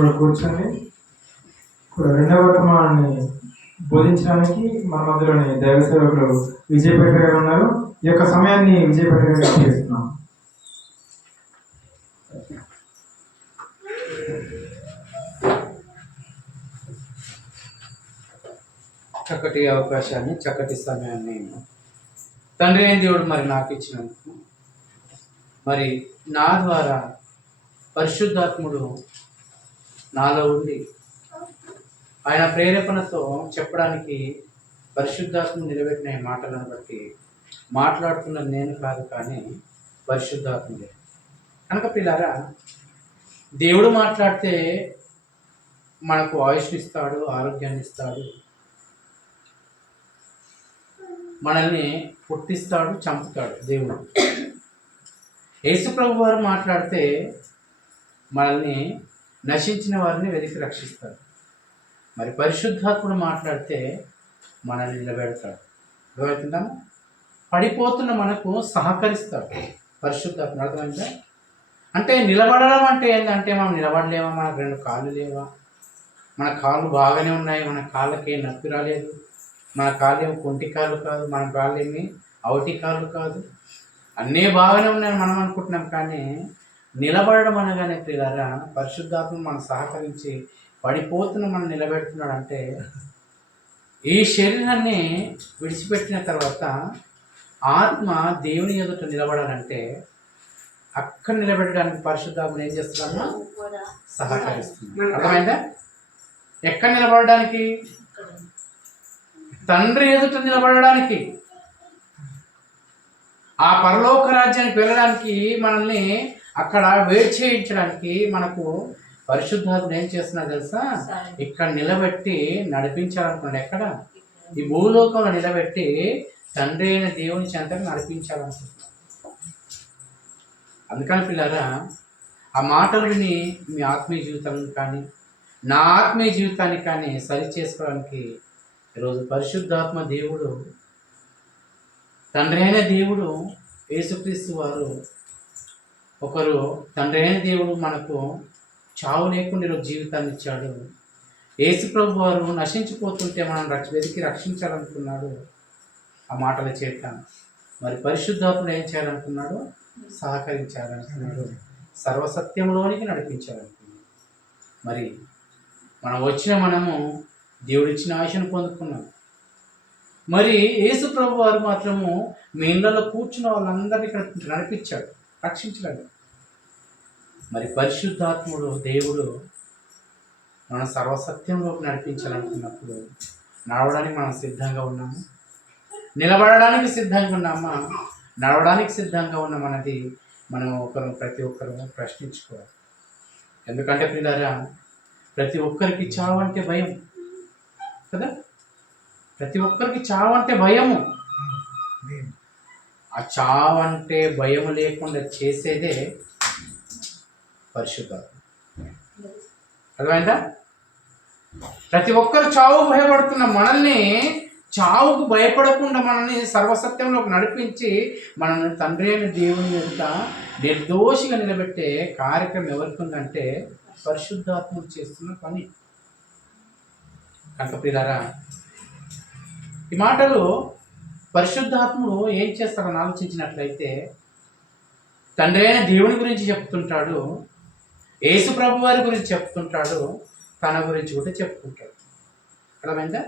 కూడా కూర్చొని రెండవ వర్తమానాన్ని బోధించడానికి మన మధ్యలోని దైవ సేవకులు విజయపేట గారు ఉన్నారు. ఈ యొక్క సమయాన్ని విజయపేట గారికి చేస్తున్నాం. చక్కటి అవకాశాన్ని, చక్కటి సమయాన్ని తండ్రి అయిన దేవుడు మరి నాకు ఇచ్చినందుకు, మరి నా ద్వారా పరిశుద్ధాత్ముడు నాలో ఉండి ఆయన ప్రేరేపణతో చెప్పడానికి పరిశుద్ధాత్మ నిలబెట్టిన మాటలను బట్టి మాట్లాడుతున్న నేను కాదు, కానీ పరిశుద్ధాత్ముడే. కనుక పిల్లారా, దేవుడు మాట్లాడితే మనకు ఆయుష్ని ఇస్తాడు, ఆరోగ్యాన్ని ఇస్తాడు, మనల్ని పుట్టిస్తాడు, చంపుతాడు దేవుడు. యేసుప్రభు వారు మాట్లాడితే మనల్ని నశించిన వారిని వెతికి రక్షిస్తాడు. మరి పరిశుద్ధాత్ముడు మాట్లాడితే మనల్ని నిలబెడతాడు. అర్థమవుతుందా? పడిపోతున్న మనకు సహకరిస్తాడు పరిశుద్ధాత్ముడు. అర్థమైందా? అంటే నిలబడడం అంటే ఏంటంటే మనం నిలబడలేవా, మనకు రెండు కాళ్ళు లేవా, మన కాళ్ళు బాగానే ఉన్నాయి, మన కాళ్ళకి ఏం నొప్పి రాలేదు, మన కాళ్ళు ఏమి కొంటి కాళ్ళు కాదు, మన కాళ్ళు ఏమి అవటి కాళ్ళు కాదు, అన్నీ బాగానే ఉన్నాయని మనం అనుకుంటున్నాం. కానీ నిలబడడం అనగానే పిల్లరా, పరిశుద్ధాత్మ మనం సహకరించి పడిపోతున్న మనం నిలబెడుతున్నాడు. అంటే ఈ శరీరాన్ని విడిచిపెట్టిన తర్వాత ఆత్మ దేవుని ఎదుట నిలబడాలంటే అక్కడ నిలబెట్టడానికి పరిశుద్ధాత్మ ఏం చేస్తున్నామో సహకరిస్తుంది. అర్థమైందా? ఎక్కడ నిలబడడానికి? తండ్రి ఎదుట నిలబడడానికి, ఆ పరలోక రాజ్యానికి వెళ్ళడానికి, మనల్ని అక్కడ వెయిట్ చేయించడానికి మనకు పరిశుద్ధాత్మ ఏం చేస్తున్నా తెలుసా? ఇక్కడ నిలబెట్టి నడిపించాలనుకున్నాడు. ఎక్కడ? ఈ భూలోకంలో నిలబెట్టి తండ్రి అయిన దేవుని చెంతకు నడిపించాలనుకుంటున్నాడు. అందుకని పిల్లరా, ఆ మాటలు విని మీ ఆత్మీయ జీవితాన్ని కానీ నా ఆత్మీయ జీవితాన్ని కానీ సరి చేసుకోవడానికి ఈరోజు పరిశుద్ధాత్మ దేవుడు, తండ్రి అయిన దేవుడు యేసుక్రీస్తు వారు ఒకరు, తండ్రి అయిన దేవుడు మనకు చావు లేకుండా ఈరోజు జీవితాన్ని ఇచ్చాడు. యేసుప్రభు వారు నశించిపోతుంటే మనం వెతికి రక్షించాలనుకున్నాడు ఆ మాటల చేత. మరి పరిశుద్ధాత్ముడు ఏం చేయాలనుకున్నాడు? సహకరించాలనుకున్నాడు, సర్వసత్యంలోనికి నడిపించాలనుకున్నాడు. మరి మనము దేవుడిచ్చిన ఆశను పొందుకున్నాం. మరి యేసు ప్రభు వారు మాత్రము మీ ఇళ్ళలో కూర్చున్న వాళ్ళందరినీ ఇక్కడ నడిపించాడు, రక్షించలేడు. మరి పరిశుద్ధాత్ముడు దేవుడు మనం సర్వసత్యంలోకి నడిపించాలనుకున్నప్పుడు నడవడానికి మనం సిద్ధంగా ఉన్నాము, నిలబడడానికి సిద్ధంగా ఉన్నామా, నడవడానికి సిద్ధంగా ఉన్నామన్నది మనం ప్రతి ఒక్కరు ప్రశ్నించుకోవాలి. ఎందుకంటే పిల్లరా, ప్రతి ఒక్కరికి చావు అంటే భయం కదా, ప్రతి ఒక్కరికి చావు అంటే భయము. ఆ చావు అంటే భయం లేకుండా చేసేదే పరిశుద్ధాత్మ. అర్థమైందా? ప్రతి ఒక్కరు చావుకు భయపడుతున్న మనల్ని చావుకు భయపడకుండా మనల్ని సర్వసత్యంలోకి నడిపించి మనల్ని తండ్రి అయిన దేవుని యొక్క నిర్దోషిగా నిలబెట్టే కార్యక్రమం ఎవరికి ఉందంటే పరిశుద్ధాత్ముడు చేస్తున్న పని. కనుక ప్రియులారా, ఈ మాటలు పరిశుద్ధాత్ముడు ఏం చేస్తారని ఆలోచించినట్లయితే తండ్రి అయిన దేవుని గురించి చెప్తుంటాడు, యేసు ప్రభు వారి గురించి చెప్తుంటాడు, తన గురించి కూడా చెప్పుకుంటాడు. అర్థమైందా?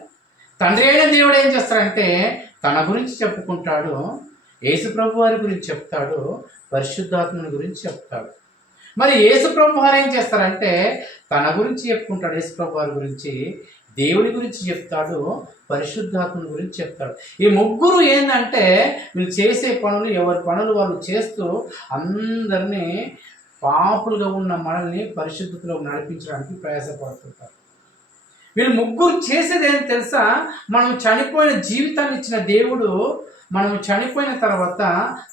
తండ్రి అయిన దేవుడు ఏం చేస్తాడంటే తన గురించి చెప్పుకుంటాడు, యేసు ప్రభు వారి గురించి చెప్తాడు, పరిశుద్ధాత్మని గురించి చెప్తాడు. మరి యేసు ప్రభు వారు ఏం చేస్తారంటే తన గురించి చెప్పుకుంటాడు, యేసు ప్రభు వారి గురించి, దేవుని గురించి చెప్తాడు, పరిశుద్ధాత్మని గురించి చెప్తాడు. ఈ ముగ్గురు ఏంటంటే వీళ్ళు చేసే పనులు, ఎవరి పనులు వాళ్ళు చేస్తూ అందరినీ పాపులుగా ఉన్న మనల్ని పరిశుద్ధతలో నడిపించడానికి ప్రయాసపడుతుంటారు. వీళ్ళు ముగ్గురు చేసేది ఏంటి తెలుసా? మనం చనిపోయిన జీవితాన్ని ఇచ్చిన దేవుడు మనం చనిపోయిన తర్వాత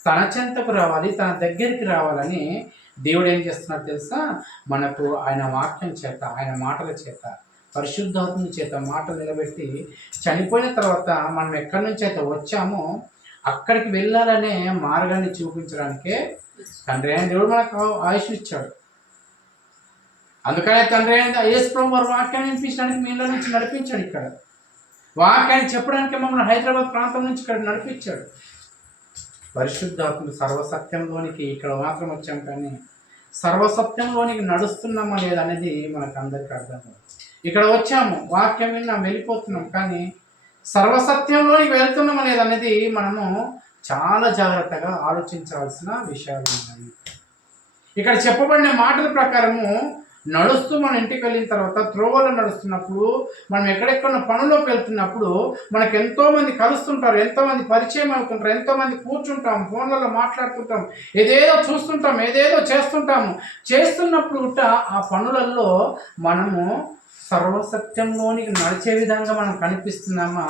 తన చెంతకు రావాలి, తన దగ్గరికి రావాలని దేవుడు ఏం చేస్తున్నారు తెలుసా? మనకు ఆయన వాక్యం చేత, ఆయన మాటల చేత, పరిశుద్ధాత్మ చేత మాటలు నిలబెట్టి చనిపోయిన తర్వాత మనం ఎక్కడి నుంచి అయితే వచ్చామో అక్కడికి వెళ్ళాలనే మార్గాన్ని చూపించడానికే తండ్రి అయిన దేవుడు మనకు ఆయుష్ ఇచ్చాడు. అందుకనే తండ్రి అయిన యేసు ప్రభు వారు వాక్యాన్ని వినిపించడానికి మీలో నుంచి నడిపించాడు. ఇక్కడ వాక్యాన్ని చెప్పడానికి మమ్మల్ని హైదరాబాద్ ప్రాంతం నుంచి ఇక్కడ నడిపించాడు. పరిశుద్ధాత్ముడు సర్వసత్యంలోనికి ఇక్కడ మాత్రం వచ్చాం, కానీ సర్వసత్యంలోనికి నడుస్తున్నామా లేదనేది మనకు అందరికీ అర్థం కాదు. ఇక్కడ వచ్చాము, వాక్యం విన్నాం, వెళ్ళిపోతున్నాం, కానీ సర్వసత్యంలోనికి వెళ్తున్నామా లేదనేది మనము చాలా జాగ్రత్తగా ఆలోచించాల్సిన విషయాలు ఉన్నాయి. ఇక్కడ చెప్పబడిన మాటల ప్రకారము నడుస్తూ మన ఇంటికి వెళ్ళిన తర్వాత త్రోవలో నడుస్తున్నప్పుడు, మనం ఎక్కడెక్కడ పనుల్లోకి వెళ్తున్నప్పుడు మనకు ఎంతోమంది కలుస్తుంటారు, ఎంతోమంది పరిచయం అవుతుంటారు, ఎంతోమంది కూర్చుంటాం, ఫోన్లలో మాట్లాడుతుంటాం, ఏదేదో చూస్తుంటాం, ఏదేదో చేస్తుంటాము. చేస్తున్నప్పుడు ఆ పనులలో మనము సర్వసత్యంలోనికి నడిచే విధంగా మనం కనిపిస్తున్నామా,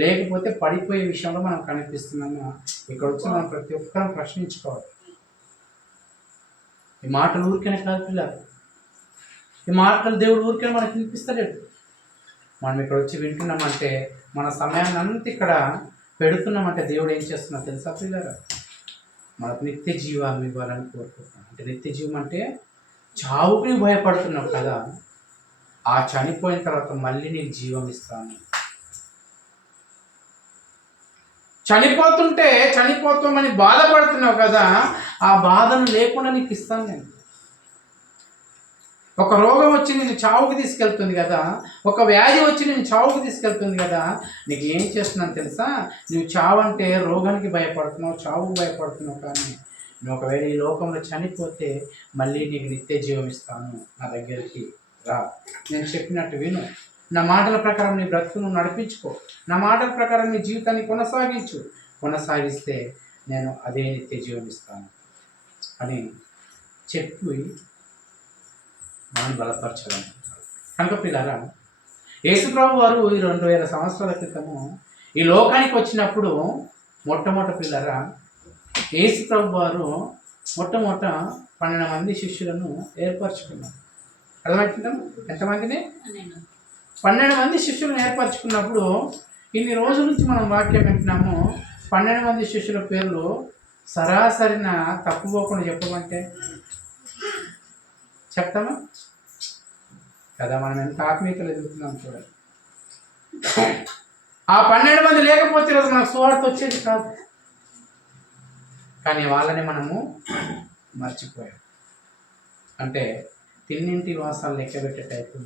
లేకపోతే పడిపోయే విషయంలో మనం కనిపిస్తున్నామా? ఇక్కడ వచ్చి మనం ప్రతి ఒక్కరం ప్రశ్నించుకోవాలి. ఈ మాటలు ఊరికనే కాదు పిల్లలు, ఈ మాటలు దేవుడు ఊరికనే మనకు వినిపిస్తలేడు. మనం ఇక్కడ వచ్చి వింటున్నామంటే, మన సమయాన్ని అంతా ఇక్కడ పెడుతున్నామంటే దేవుడు ఏం చేస్తున్నా తెలుసా పిల్లలు? మనకు నిత్య జీవాన్ని ఇవ్వాలని కోరుకుంటున్నాం. అంటే నిత్య జీవం అంటే చావుకి భయపడుతున్నాం కదా, ఆ చనిపోయిన తర్వాత మళ్ళీ నీకు జీవం ఇస్తాను. చనిపోతామని బాధపడుతున్నావు కదా, ఆ బాధను లేకుండా నీకు ఇస్తాను నేను. ఒక రోగం వచ్చి నేను చావుకు తీసుకెళ్తుంది కదా, ఒక వ్యాధి వచ్చి నేను చావుకు తీసుకెళ్తుంది కదా, నీకు ఏం చేస్తున్నాను తెలుసా? నువ్వు చావు అంటే రోగానికి భయపడుతున్నావు, చావుకు భయపడుతున్నావు, కానీ నువ్వు ఒకవేళ ఈ లోకంలో చనిపోతే మళ్ళీ నీకు నిత్య జీవం ఇస్తాను. నా దగ్గరికి రా, నేను చెప్పినట్టు విను, నా మాటల ప్రకారం నీ బ్రతుకును నడిపించుకో, నా మాటల ప్రకారం నీ జీవితాన్ని కొనసాగిస్తే నేను అదే నిత్య జీవం ఇస్తాను అని చెప్పి మనం బలపరచాలని. కనుక పిల్లరా, యేసుప్రభు వారు ఈ 2000 సంవత్సరాల క్రితము ఈ లోకానికి వచ్చినప్పుడు పిల్లరా, యేసుప్రభు వారు మొట్టమొదట 12 మంది శిష్యులను ఏర్పరచుకున్నారు. అర్థమవుతుందా? ఎంతమందిని? 12 మంది శిష్యులను ఏర్పరచుకున్నప్పుడు, ఇన్ని రోజుల నుంచి మనం వాక్యం వింటున్నాము. 12 మంది శిష్యుల పేర్లు సరాసరిన తప్పుపోకుండా చెప్పమంటే చెప్తామా కదా? మనం ఎంత ఆత్మీయతలు ఎదుగుతున్నాం చూడండి. ఆ 12 మంది లేకపోతే ఈరోజు మనకు సువార్త వచ్చేది కాదు, కానీ వాళ్ళని మనము మర్చిపోయాం. అంటే తిన్నింటి వాసాలు లెక్క పెట్టే టైపు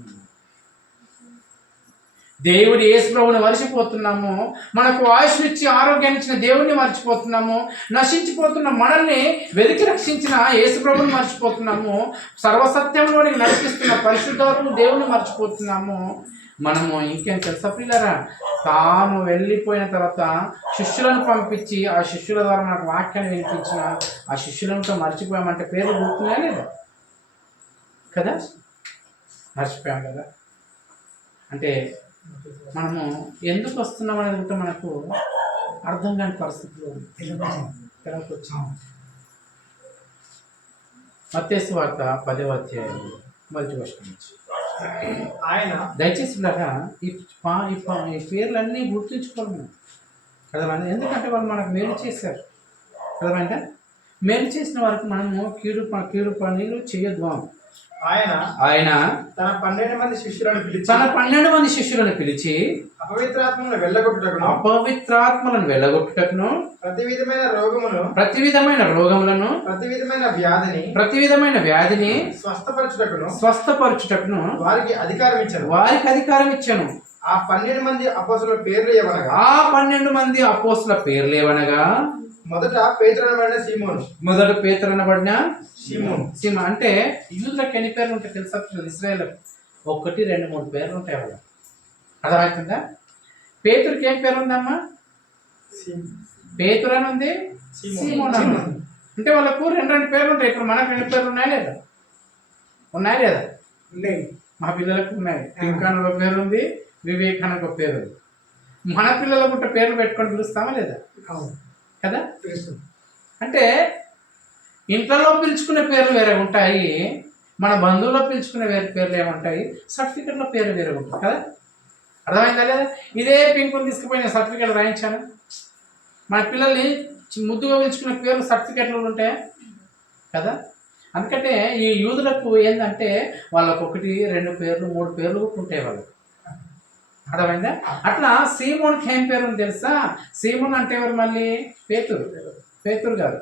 దేవుడు యేసు ప్రభువుని మర్చిపోతున్నాము, మనకు ఆయుష్నిచ్చి ఆరోగ్యాన్ని ఇచ్చిన దేవుడిని మర్చిపోతున్నాము, నశించిపోతున్న మనల్ని వెతికి రక్షించిన యేసు ప్రభువుని మర్చిపోతున్నాము, సర్వసత్యంలోనికి నడిపిస్తున్న పరిశుద్ధాత్మ దేవుని మర్చిపోతున్నాము. మనము ఇంకేం తెలుసా పిల్లరా? తాను వెళ్ళిపోయిన తర్వాత శిష్యులను పంపించి ఆ శిష్యుల ద్వారా మనకు వాక్యాన్ని వినిపించిన ఆ శిష్యులతో మర్చిపోయామంటే పేర్లు గుర్తున్నాయా లేదా కదా? మర్చిపోయాం కదా. అంటే మనము ఎందుకు వస్తున్నాం అనేది కూడా మనకు అర్థం కాని పరిస్థితిలో తెరకు వచ్చాం. మత్తయి సువార్త 10వ అధ్యాయం 1వ వచనం నుంచి ఆయన దయచేసి ఈ పేర్లన్నీ గుర్తుంచుకోవాలి మనం కదా. ఎందుకంటే వాళ్ళు మనకు మేలు చేశారు కదా. మేలు చేసిన వారికి మనము కీడు పనులు చేయొద్దు. ఆయన తన 12 మంది శిష్యులను పిలిచి అపవిత్రాత్మలను వెళ్ళగొట్టుటకును ప్రతి విధమైన రోగములను ప్రతి విధమైన వ్యాధిని స్వస్థపరచుటకును వారికి అధికారం ఇచ్చాను. ఆ 12 మంది అపోస్తలుల పేర్లు ఏవనగా మొదట పేతురు అనబడిన సీమోను. అంటే యూదులకు ఎన్ని పేర్లు ఉంటాయి తెలుసా? ఇశ్రాయేలుకు 1, 2, 3 పేర్లు ఉంటాయి. వాళ్ళ అర్థమవుతుందా? పేతురుకి ఏం పేరు ఉందమ్మా? పేతురు అని ఉంది, సీమోను అని ఉంది. అంటే వాళ్ళకు 2 పేర్లు ఉంటాయి. ఇప్పుడు మనకు 2 పేర్లు ఉన్నాయా లేదా? మా పిల్లలకు ఉన్నాయి. ఇంకాన్ ఒక పేరు ఉంది, వివేక్ అని ఒక పేరు ఉంది. మన పిల్లలకు ఉంటే పేర్లు పెట్టుకొని పిలుస్తామా లేదా కదా? అంటే ఇంట్లో పిలుచుకునే పేర్లు వేరే ఉంటాయి, మన బంధువుల్లో పిలుచుకునే పేర్లు ఏముంటాయి, సర్టిఫికెట్లో పేరు వేరే ఉంటాయి కదా. అర్థమైందా లేదా? ఇదే పింకుని తీసుకుపోయిన సర్టిఫికెట్ రాయించాను. మన పిల్లల్ని ముద్దుగా పిలుచుకునే పేర్లు సర్టిఫికెట్లు ఉంటాయా కదా. అందుకంటే ఈ యూదులకు ఏంటంటే వాళ్ళకు 1, 2 పేర్లు 3 పేర్లు ఉంటాయి వాళ్ళు. అర్థమైందా? అట్లా సీమోన్కి ఏం పేరు ఉంది తెలుసా? సీమోన్ అంటే ఎవరు? మళ్ళీ పేతురు గారు.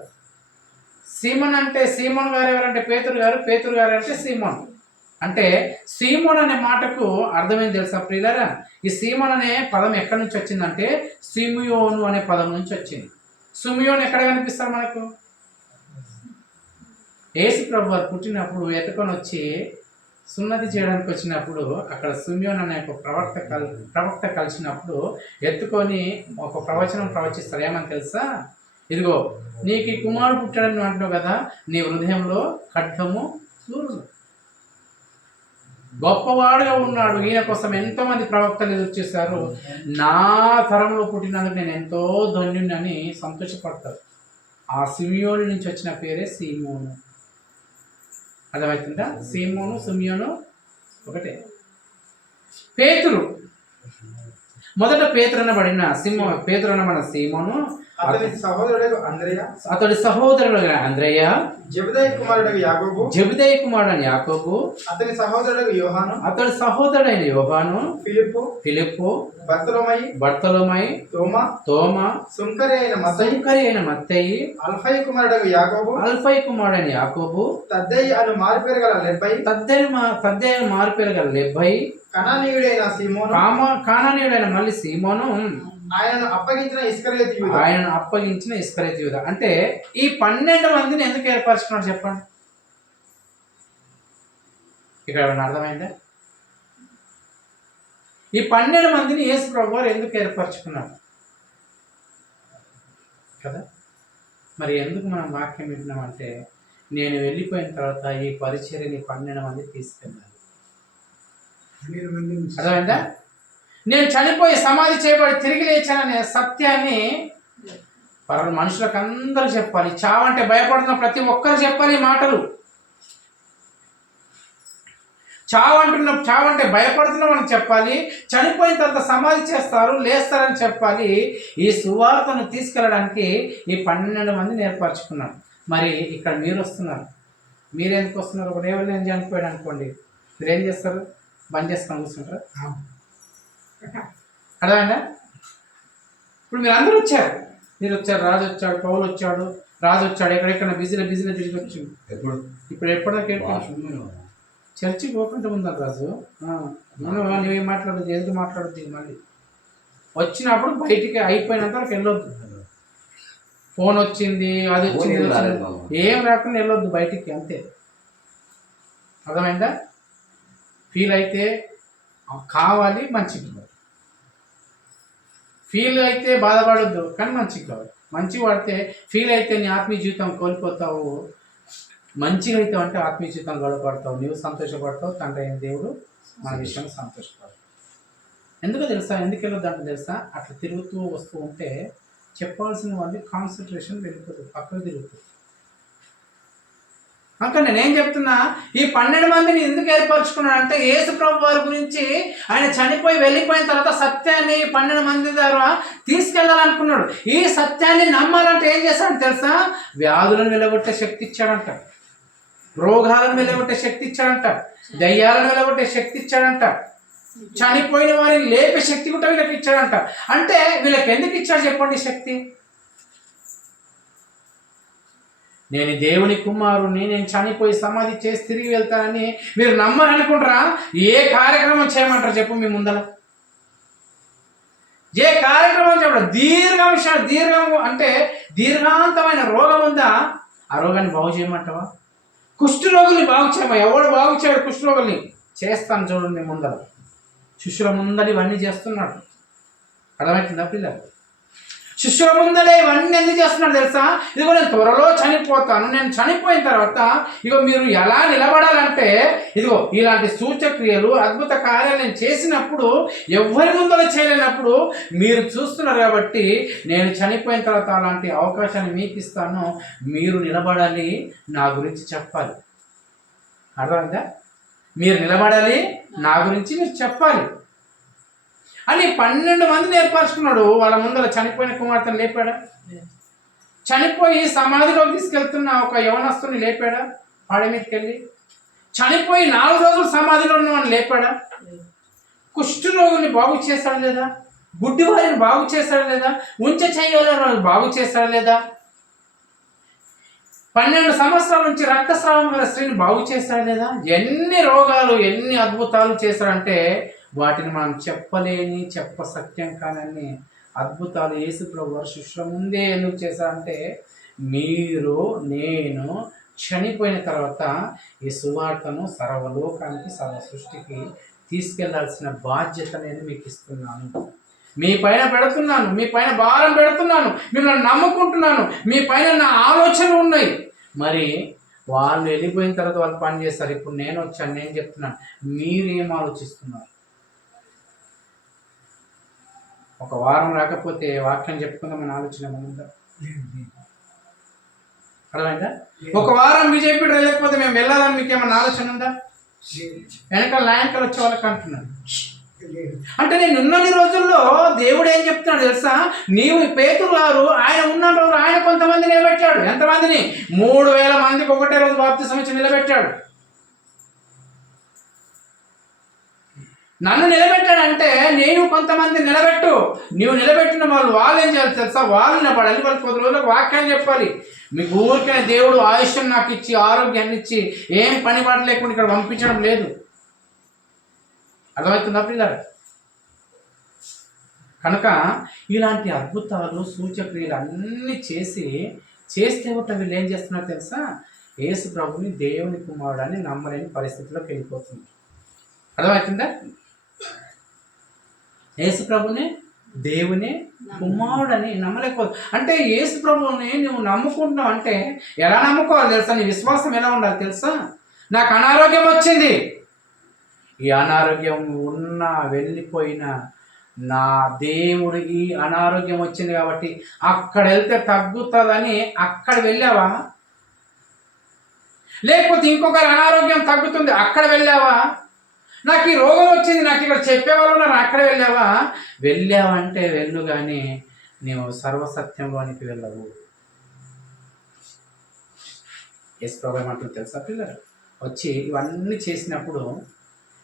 సీమోన్ అంటే సీమోన్ గారు ఎవరంటే పేతురు గారు, పేతురు గారు అంటే సీమోన్. అంటే సీమోన్ అనే మాటకు అర్థమైంది తెలుసా ప్రియులారా? ఈ సీమోన్ అనే పదం ఎక్కడి నుంచి వచ్చిందంటే సిమియోను అనే పదం నుంచి వచ్చింది. సిమియోను ఎక్కడ కనిపిస్తారు మనకు? యేసు ప్రభు వారు పుట్టినప్పుడు ఎత్తుకొని వచ్చి సున్నతి చేయడానికి వచ్చినప్పుడు అక్కడ సిమియోన్ అనే ఒక ప్రవక్త కలిసినప్పుడు ఎత్తుకొని ఒక ప్రవచనం ప్రవచిస్తారు. ఏమని తెలుసా? ఇదిగో నీకు ఈ కుమారుడు పుట్టాడని అంటున్నావు కదా, నీ హృదయంలో ఖడ్గము చూడు, గొప్పవాడుగా ఉన్నాడు, ఈయన కోసం ఎంతో మంది ప్రవక్తలు ఎదురు చేశారు, నా తరంలో పుట్టినందుకు నేను ఎంతో ధన్యుని సంతోషపడతారు. ఆ సిమియోను నుంచి వచ్చిన పేరే సీమోను. అర్థమవుతుందా? సీమోను సిమియోను ఒకటే. పేతురు మొదట పేతురు అనబడిన పేతురు అనబడిన సీమోను, అతడి సహోదరుడు అంద్రయ్య, జెబెదయి కుమారుడు యాకోబు, అతని సహోదరుడైన యోహాను, ఫిలిప్పు, బర్తలోమై, తోమా, సుంకరి అయిన మత్తయి, అల్ఫై కుమారుడైన యాకోబు, తద్దయి అను మారుపేరు గల లెబ్బై, కానానీయుడైన మళ్ళీ సీమోను, ఆయనను అప్పగించిన ఇస్కరియోతు యూదా. అంటే ఈ 12 మందిని ఎందుకు ఏర్పరచుకున్నాడు చెప్పండి? ఇక్కడ ఏమైనా అర్థమైందా? ఈ 12 మందిని యేసు ప్రభువు వారు ఎందుకు ఏర్పరచుకున్నాడు కదా? మరి ఎందుకు మనం వాక్యం వింటున్నామంటే, నేను వెళ్ళిపోయిన తర్వాత ఈ పరిచర్యని 12 మంది తీసుకెళ్ళాలి. అర్థమైందా? నేను చనిపోయి సమాధి చేయబడి తిరిగి లేచాననే సత్యాన్ని మనుషులకు అందరూ చెప్పాలి. చావంటే భయపడుతున్న ప్రతి ఒక్కరు చెప్పాలి ఈ మాటలు. చావంటే భయపడుతున్న మనం చెప్పాలి. చనిపోయిన తర్వాత సమాధి చేస్తారు, లేస్తారని చెప్పాలి. ఈ సువార్తను తీసుకెళ్ళడానికి ఈ 12 మందిని ఏర్పరచుకున్నాను. మరి ఇక్కడ మీరు వస్తున్నారు. మీరు ఎందుకు వస్తున్నారు? ఒక దేవుడు నేను చనిపోయాడు అనుకోండి, మీరు ఏం చేస్తారు? బంద్ చేసుకొని కూర్చుంటారు. అర్థమైందా? ఇప్పుడు మీరు అందరూ వచ్చారు. రాజు వచ్చాడు, పౌలు వచ్చాడు, రాజు వచ్చాడు, ఎక్కడెక్కడ బిజీలో తిరిగి వచ్చింది. ఇప్పుడు ఎప్పటిదాకా చర్చికి పోకుండా ఉందాం రాజు. నువ్వేం మాట్లాడద్దు, ఎందుకు మాట్లాడద్దు. మళ్ళీ వచ్చినప్పుడు బయటికి అయిపోయినంత వెళ్ళొద్దు. ఫోన్ వచ్చింది, అది వచ్చింది, ఏం రాకుండా వెళ్ళొద్దు బయటికి, అంతే. అర్థమైందా? ఫీల్ అయితే కావాలి, మంచిగా ఫీల్ అయితే బాధపడొద్దు, కానీ మంచిగా కావాలి. మంచిగా పడితే ఫీల్ అయితే నీ ఆత్మీయ జీవితం కోల్పోతావు, మంచిగా అయితే అంటే ఆత్మీయ జీవితం గడపడతావు, నువ్వు సంతోషపడతావు, తండ్రి అయిన దేవుడు మన విషయంలో సంతోషపడతావు. ఎందుకు వెళ్ళొద్దు అంటే తెలుసా? అట్లా తిరుగుతూ వస్తూ ఉంటే చెప్పాల్సిన వాళ్ళు కాన్సన్ట్రేషన్ వెళ్ళిపోతుంది, పక్కకు తిరుగుతుంది. అక్కడ నేనేం చెప్తున్నా, ఈ 12 మందిని ఎందుకు ఏర్పరచుకున్నాడు అంటే యేసు ప్రభు వారి గురించి ఆయన చనిపోయి వెళ్ళిపోయిన తర్వాత సత్యాన్ని 12 మంది ద్వారా తీసుకెళ్లాలనుకున్నాడు. ఈ సత్యాన్ని నమ్మాలంటే ఏం చేశాడు తెలుసా? వ్యాధులను వెలగొట్టే శక్తి ఇచ్చాడంట, రోగాలను వెలగొట్టే శక్తి ఇచ్చాడంట, దయ్యాలను వెలగొట్టే శక్తి ఇచ్చాడంట, చనిపోయిన వారిని లేపే శక్తి కూడా వీళ్ళకి ఇచ్చాడంట. అంటే వీళ్ళకి ఎందుకు ఇచ్చాడు చెప్పండి శక్తి? నేను దేవుని కుమారుని, నేను చనిపోయి సమాధి చేసి తిరిగి వెళ్తానని మీరు నమ్మరనుకుంటారా? ఏ కార్యక్రమం చేయమంటారు చెప్పు? మీ ముందర ఏ కార్యక్రమం చెప్పడం? దీర్ఘం అంటే దీర్ఘాంతమైన రోగం ఉందా? ఆ రోగాన్ని బాగు చేయమంటావా? కుష్ఠరోగుల్ని బాగు చేయమా? ఎవడు బాగు చేయడు కుష్ఠరోగుల్ని? చేస్తాను చూడండి ముందర, శిష్యుల ముందర ఇవన్నీ చేస్తున్నాడు. అర్థమవుతుందా పిల్లలు? శిష్యుల ముందరే ఇవన్నీ ఎందుకు చేస్తున్నాడు తెలుసా? ఇదిగో నేను త్వరలో చనిపోతాను, నేను చనిపోయిన తర్వాత ఇగో మీరు ఎలా నిలబడాలంటే ఇదిగో ఇలాంటి సూచక్రియలు, అద్భుత కార్యాలు నేను చేసినప్పుడు ఎవరి ముందర చేయలేనప్పుడు మీరు చూస్తున్నారు కాబట్టి నేను చనిపోయిన తర్వాత అలాంటి అవకాశాన్ని మీకు ఇస్తాను, మీరు నిలబడాలి, నా గురించి చెప్పాలి. అర్థమైందా? మీరు నిలబడాలి, నా గురించి మీరు చెప్పాలి అని 12 మందిని ఏర్పరచుకున్నాడు. వాళ్ళ ముందర చనిపోయిన కుమార్తెను లేపాడా? చనిపోయి సమాధిలోకి తీసుకెళ్తున్న ఒక యవనస్తుని లేపాడా? పాడ మీదకి వెళ్ళి? చనిపోయి 4 రోజులు సమాధిలో ఉన్నవాడిని లేపాడా? కుష్ఠరోగుని బాగు చేస్తాడు లేదా? గుడ్డివారిని బాగు చేస్తాడు లేదా? చేయగలని బాగు చేస్తాడు లేదా? 12 సంవత్సరాల నుంచి రక్తస్రావం గల స్త్రీని బాగు చేస్తాడు లేదా? ఎన్ని రోగాలు, ఎన్ని అద్భుతాలు చేస్తాడంటే వాటిని మనం చెప్పలేని, సత్యం కానన్ని అద్భుతాలు యేసు ప్రభు వారు సృష్టిలో ముందే ఎందుకు చేశారంటే, మీరు నేను చనిపోయిన తర్వాత ఈ సువార్తను సర్వలోకానికి, సర్వ సృష్టికి తీసుకెళ్లాల్సిన బాధ్యత నేను మీకు ఇస్తున్నాను. మీ పైన పెడుతున్నాను, మీ పైన భారం పెడుతున్నాను, మిమ్మల్ని నమ్ముకుంటున్నాను, మీ పైన నా ఆలోచనలు ఉన్నాయి. మరి వాళ్ళు వెళ్ళిపోయిన తర్వాత వాళ్ళు పని చేస్తారు. ఇప్పుడు నేను వచ్చాను, నేను చెప్తున్నాను, మీరేం ఆలోచిస్తున్నారు? ఒక వారం రాకపోతే వాక్యం చెప్పుకుందామని ఆలోచన ఉందా? అర్థమైందా? ఒక వారం బీజేపీ వెళ్ళకపోతే మేము వెళ్ళాలని మీకు ఏమన్నా ఆలోచన ఉందా? వెనకాల వచ్చే వాళ్ళకి అంటున్నాను. అంటే నేను ఉన్నన్ని రోజుల్లో దేవుడు ఏం చెప్తున్నాడు తెలుసా? నీవు పేతురు గారు ఆయన ఉన్న రోజు ఆయన కొంతమంది నిలబెట్టాడు. ఎంతమందిని? 3000 మందికి ఒకటే రోజు బాప్తిసం ఇచ్చి నిలబెట్టాడు. నన్ను నిలబెట్టాడంటే నేను కొంతమంది నిలబెట్టు. నీవు నిలబెట్టిన వాళ్ళు ఏం చేయాలి తెలుసా? వాళ్ళు నిలబడాలి, వాళ్ళు 10 రోజులకు వాక్యాన్ని చెప్పాలి. మీకు ఊరికైనా దేవుడు ఆయుష్యం నాకు ఇచ్చి, ఆరోగ్యాన్ని ఇచ్చి, ఏం పని పాట లేకుండా ఇక్కడ పంపించడం లేదు. అర్థమవుతుందా పిల్లలు? కనుక ఇలాంటి అద్భుతాలు, సూచక్రియలు అన్నీ చేస్తే ఒకటి వీళ్ళు ఏం చేస్తున్నారు తెలుసా? యేసు ప్రభుని దేవుని కుమారుడని నమ్మలేని పరిస్థితిలోకి వెళ్ళిపోతుంది. అర్థమవుతుందా? యేసు ప్రభుని దేవుని కుమారుడని నమ్మలేకపోదు. అంటే యేసు ప్రభుని నువ్వు నమ్ముకుంటున్నావు అంటే ఎలా నమ్ముకోవాలి తెలుసా? నీ విశ్వాసం ఎలా ఉండాలి తెలుసా? నాకు అనారోగ్యం వచ్చింది, ఈ అనారోగ్యం ఉన్నా వెళ్ళిపోయినా నా దేవుడు ఈ అనారోగ్యం వచ్చింది కాబట్టి అక్కడ వెళ్తే తగ్గుతుందని అక్కడ వెళ్ళావా? లేకపోతే ఇంకొకరి అనారోగ్యం తగ్గుతుంది అక్కడ వెళ్ళావా? నాకు ఈ రోగం వచ్చింది, నాకు ఇక్కడ చెప్పేవాళ్ళు ఉన్నారు అక్కడ వెళ్ళావంటే వెళ్ళు, కానీ నీవు సర్వసత్యంలోనికి వెళ్ళవు. ఎస్ ప్రాబ్లం అంటుంది తెలుసా పిల్లలు? వచ్చి ఇవన్నీ చేసినప్పుడు,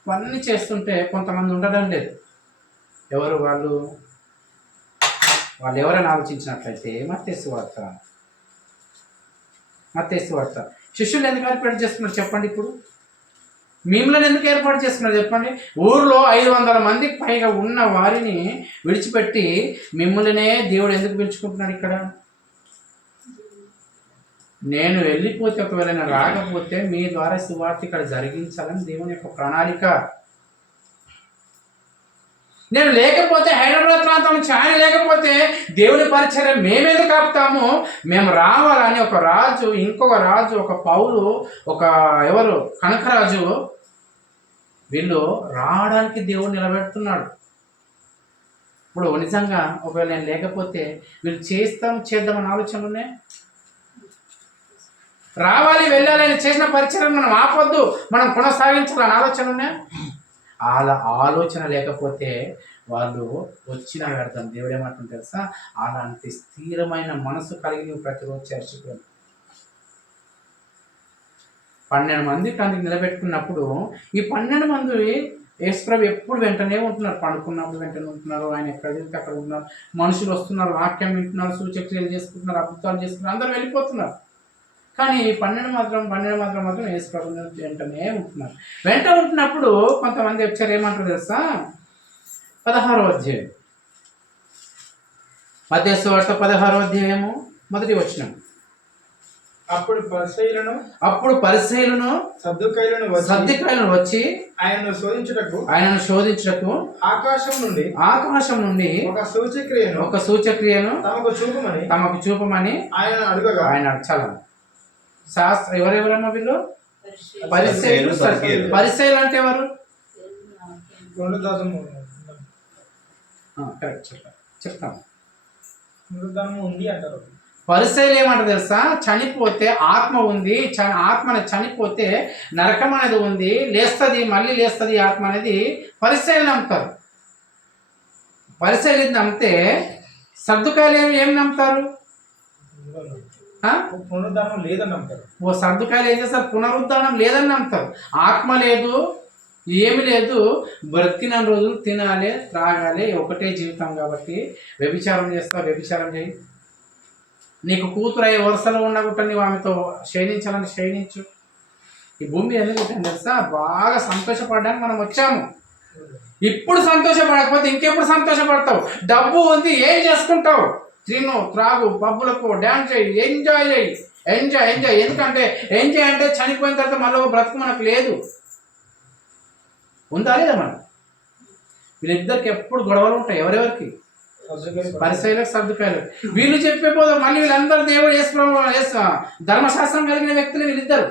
ఇవన్నీ చేస్తుంటే కొంతమంది ఉండడం లేదు. ఎవరు వాళ్ళు ఎవరైనా ఆలోచించినట్లయితే మత్తయి వార్త శిష్యులు ఎందుకు ఏర్పాటు చేసుకున్నారు చెప్పండి? ఇప్పుడు మిమ్మల్ని ఎందుకు ఏర్పాటు చేసుకున్నారు చెప్పండి? ఊర్లో 500 మందికి పైగా ఉన్న వారిని విడిచిపెట్టి మిమ్మల్నే దేవుడు ఎందుకు పిలుచుకుంటున్నాడు? ఇక్కడ నేను వెళ్ళిపోతే, ఒకవేళ నేను రాకపోతే మీ ద్వారా సువార్త ఇక్కడ జరిగించాలని దేవుని యొక్క ప్రణాళిక. నేను లేకపోతే, హైదరాబాద్ ప్రాంతం నుంచి ఆయన లేకపోతే దేవుని పరిచర్య మేమేందుకు ఆపుతాము? మేము రావాలని ఒక రాజు, ఇంకొక రాజు, ఒక పౌలు, ఒక ఎవరు కనకరాజు, వీళ్ళు రావడానికి దేవుడు నిలబెడుతున్నాడు. ఇప్పుడు నిజంగా ఒకవేళ నేను లేకపోతే వీళ్ళు చేద్దామని ఆలోచనలు ఉన్నాయి. రావాలి, వెళ్ళాలని చేసిన పరిచయం మనం ఆపొద్దు, మనం కొనసాగించాలని ఆలోచన ఉన్నాయి. అలా ఆలోచన లేకపోతే వాళ్ళు వచ్చిన వ్యర్థం. దేవుడు ఏమంటుంది తెలుసా? అలాంటి స్థిరమైన మనసు కలిగి నువ్వు ప్రతిరోజు చర్చకు 12 మంది అందుకు నిలబెట్టుకున్నప్పుడు ఈ 12 మంది యేసుప్రభు ఎప్పుడు వెంటనే ఉంటున్నారు. పండుకున్నప్పుడు వెంటనే ఉంటున్నారు, ఆయన ఎక్కడ వెళ్తే అక్కడ ఉంటున్నారు, మనుషులు వస్తున్నారు, వాక్యం వింటున్నారు, సూచక్రియలు చేసుకుంటున్నారు, అద్భుతాలు చేసుకుంటున్నారు, అందరూ వెళ్ళిపోతున్నారు. కానీ 12 మాత్రం యేసుప్రభు వెంటనే ఉంటున్నారు. వెంట ఉంటున్నప్పుడు కొంతమంది వచ్చారు, ఏమంటారు తెలుసా? 16వ అధ్యాయం, మత్తయి సువార్త 16వ అధ్యాయము 1వ వచనం. అప్పుడు పరిసయ్యులను సద్దూకయ్యులను వచ్చి ఆయనను శోధించుటకు ఆకాశం నుండి ఒక సూచక్రియను తమకు చూపమని ఆయన చాలా శాస్త్ర ఎవరెవరమ్మా వీళ్ళు? పరిసయ్యులు అంటే ఎవరు? కరెక్ట్ చెప్తాము. పరిసయ్యులు ఏమంటారు తెలుసా? చనిపోతే ఆత్మ ఉంది, ఆత్మ చనిపోతే నరకం అనేది ఉంది, లేస్తుంది, మళ్ళీ లేస్తుంది ఆత్మ అనేది పరిసయ్యులు నమ్ముతారు. పరిసయ్యులు నమ్మితే సద్దుకాయలు ఏం నమ్ముతారు? పునరుద్ధానం లేదని నమ్ముతారు. ఓ సర్దుకాయలు ఏం చేస్తారు? పునరుద్ధానం లేదని నమ్ముతారు. ఆత్మ లేదు, ఏమి లేదు, బ్రతికిన రోజులు తినాలి త్రాగాలి, ఒకటే జీవితం కాబట్టి వ్యభిచారం చేస్తావు, వ్యభిచారం చేయి. నీకు కూతురు అయ్యే వరుసలో ఉండకుండా నీవు ఆమెతో శయనించాలని శయనించు. ఈ భూమి ఎందుకు తెలుసా? బాగా సంతోషపడడానికి మనం వచ్చాము. ఇప్పుడు సంతోషపడకపోతే ఇంకెప్పుడు సంతోషపడతావు? డబ్బు ఉంది, ఏం చేసుకుంటావు? తిను, త్రాగు, పబ్బులకు డ్యాన్స్ చేయి, ఎంజాయ్ చేయి. ఎంజాయ్ ఎంజాయ్ ఎందుకంటే ఎంజాయ్ అంటే చనిపోయిన తర్వాత మళ్ళీ బ్రతుకు మనకు లేదు. ఉందా లేదా? మనం వీళ్ళిద్దరికి ఎప్పుడు గొడవలు ఉంటాయి. ఎవరెవరికి? పరిసైలకు సర్దుకాయలు. వీళ్ళు చెప్పే పోదు మళ్ళీ వీళ్ళందరూ దేవుడు ధర్మశాస్త్రం కలిగిన వ్యక్తులే వీళ్ళిద్దరు.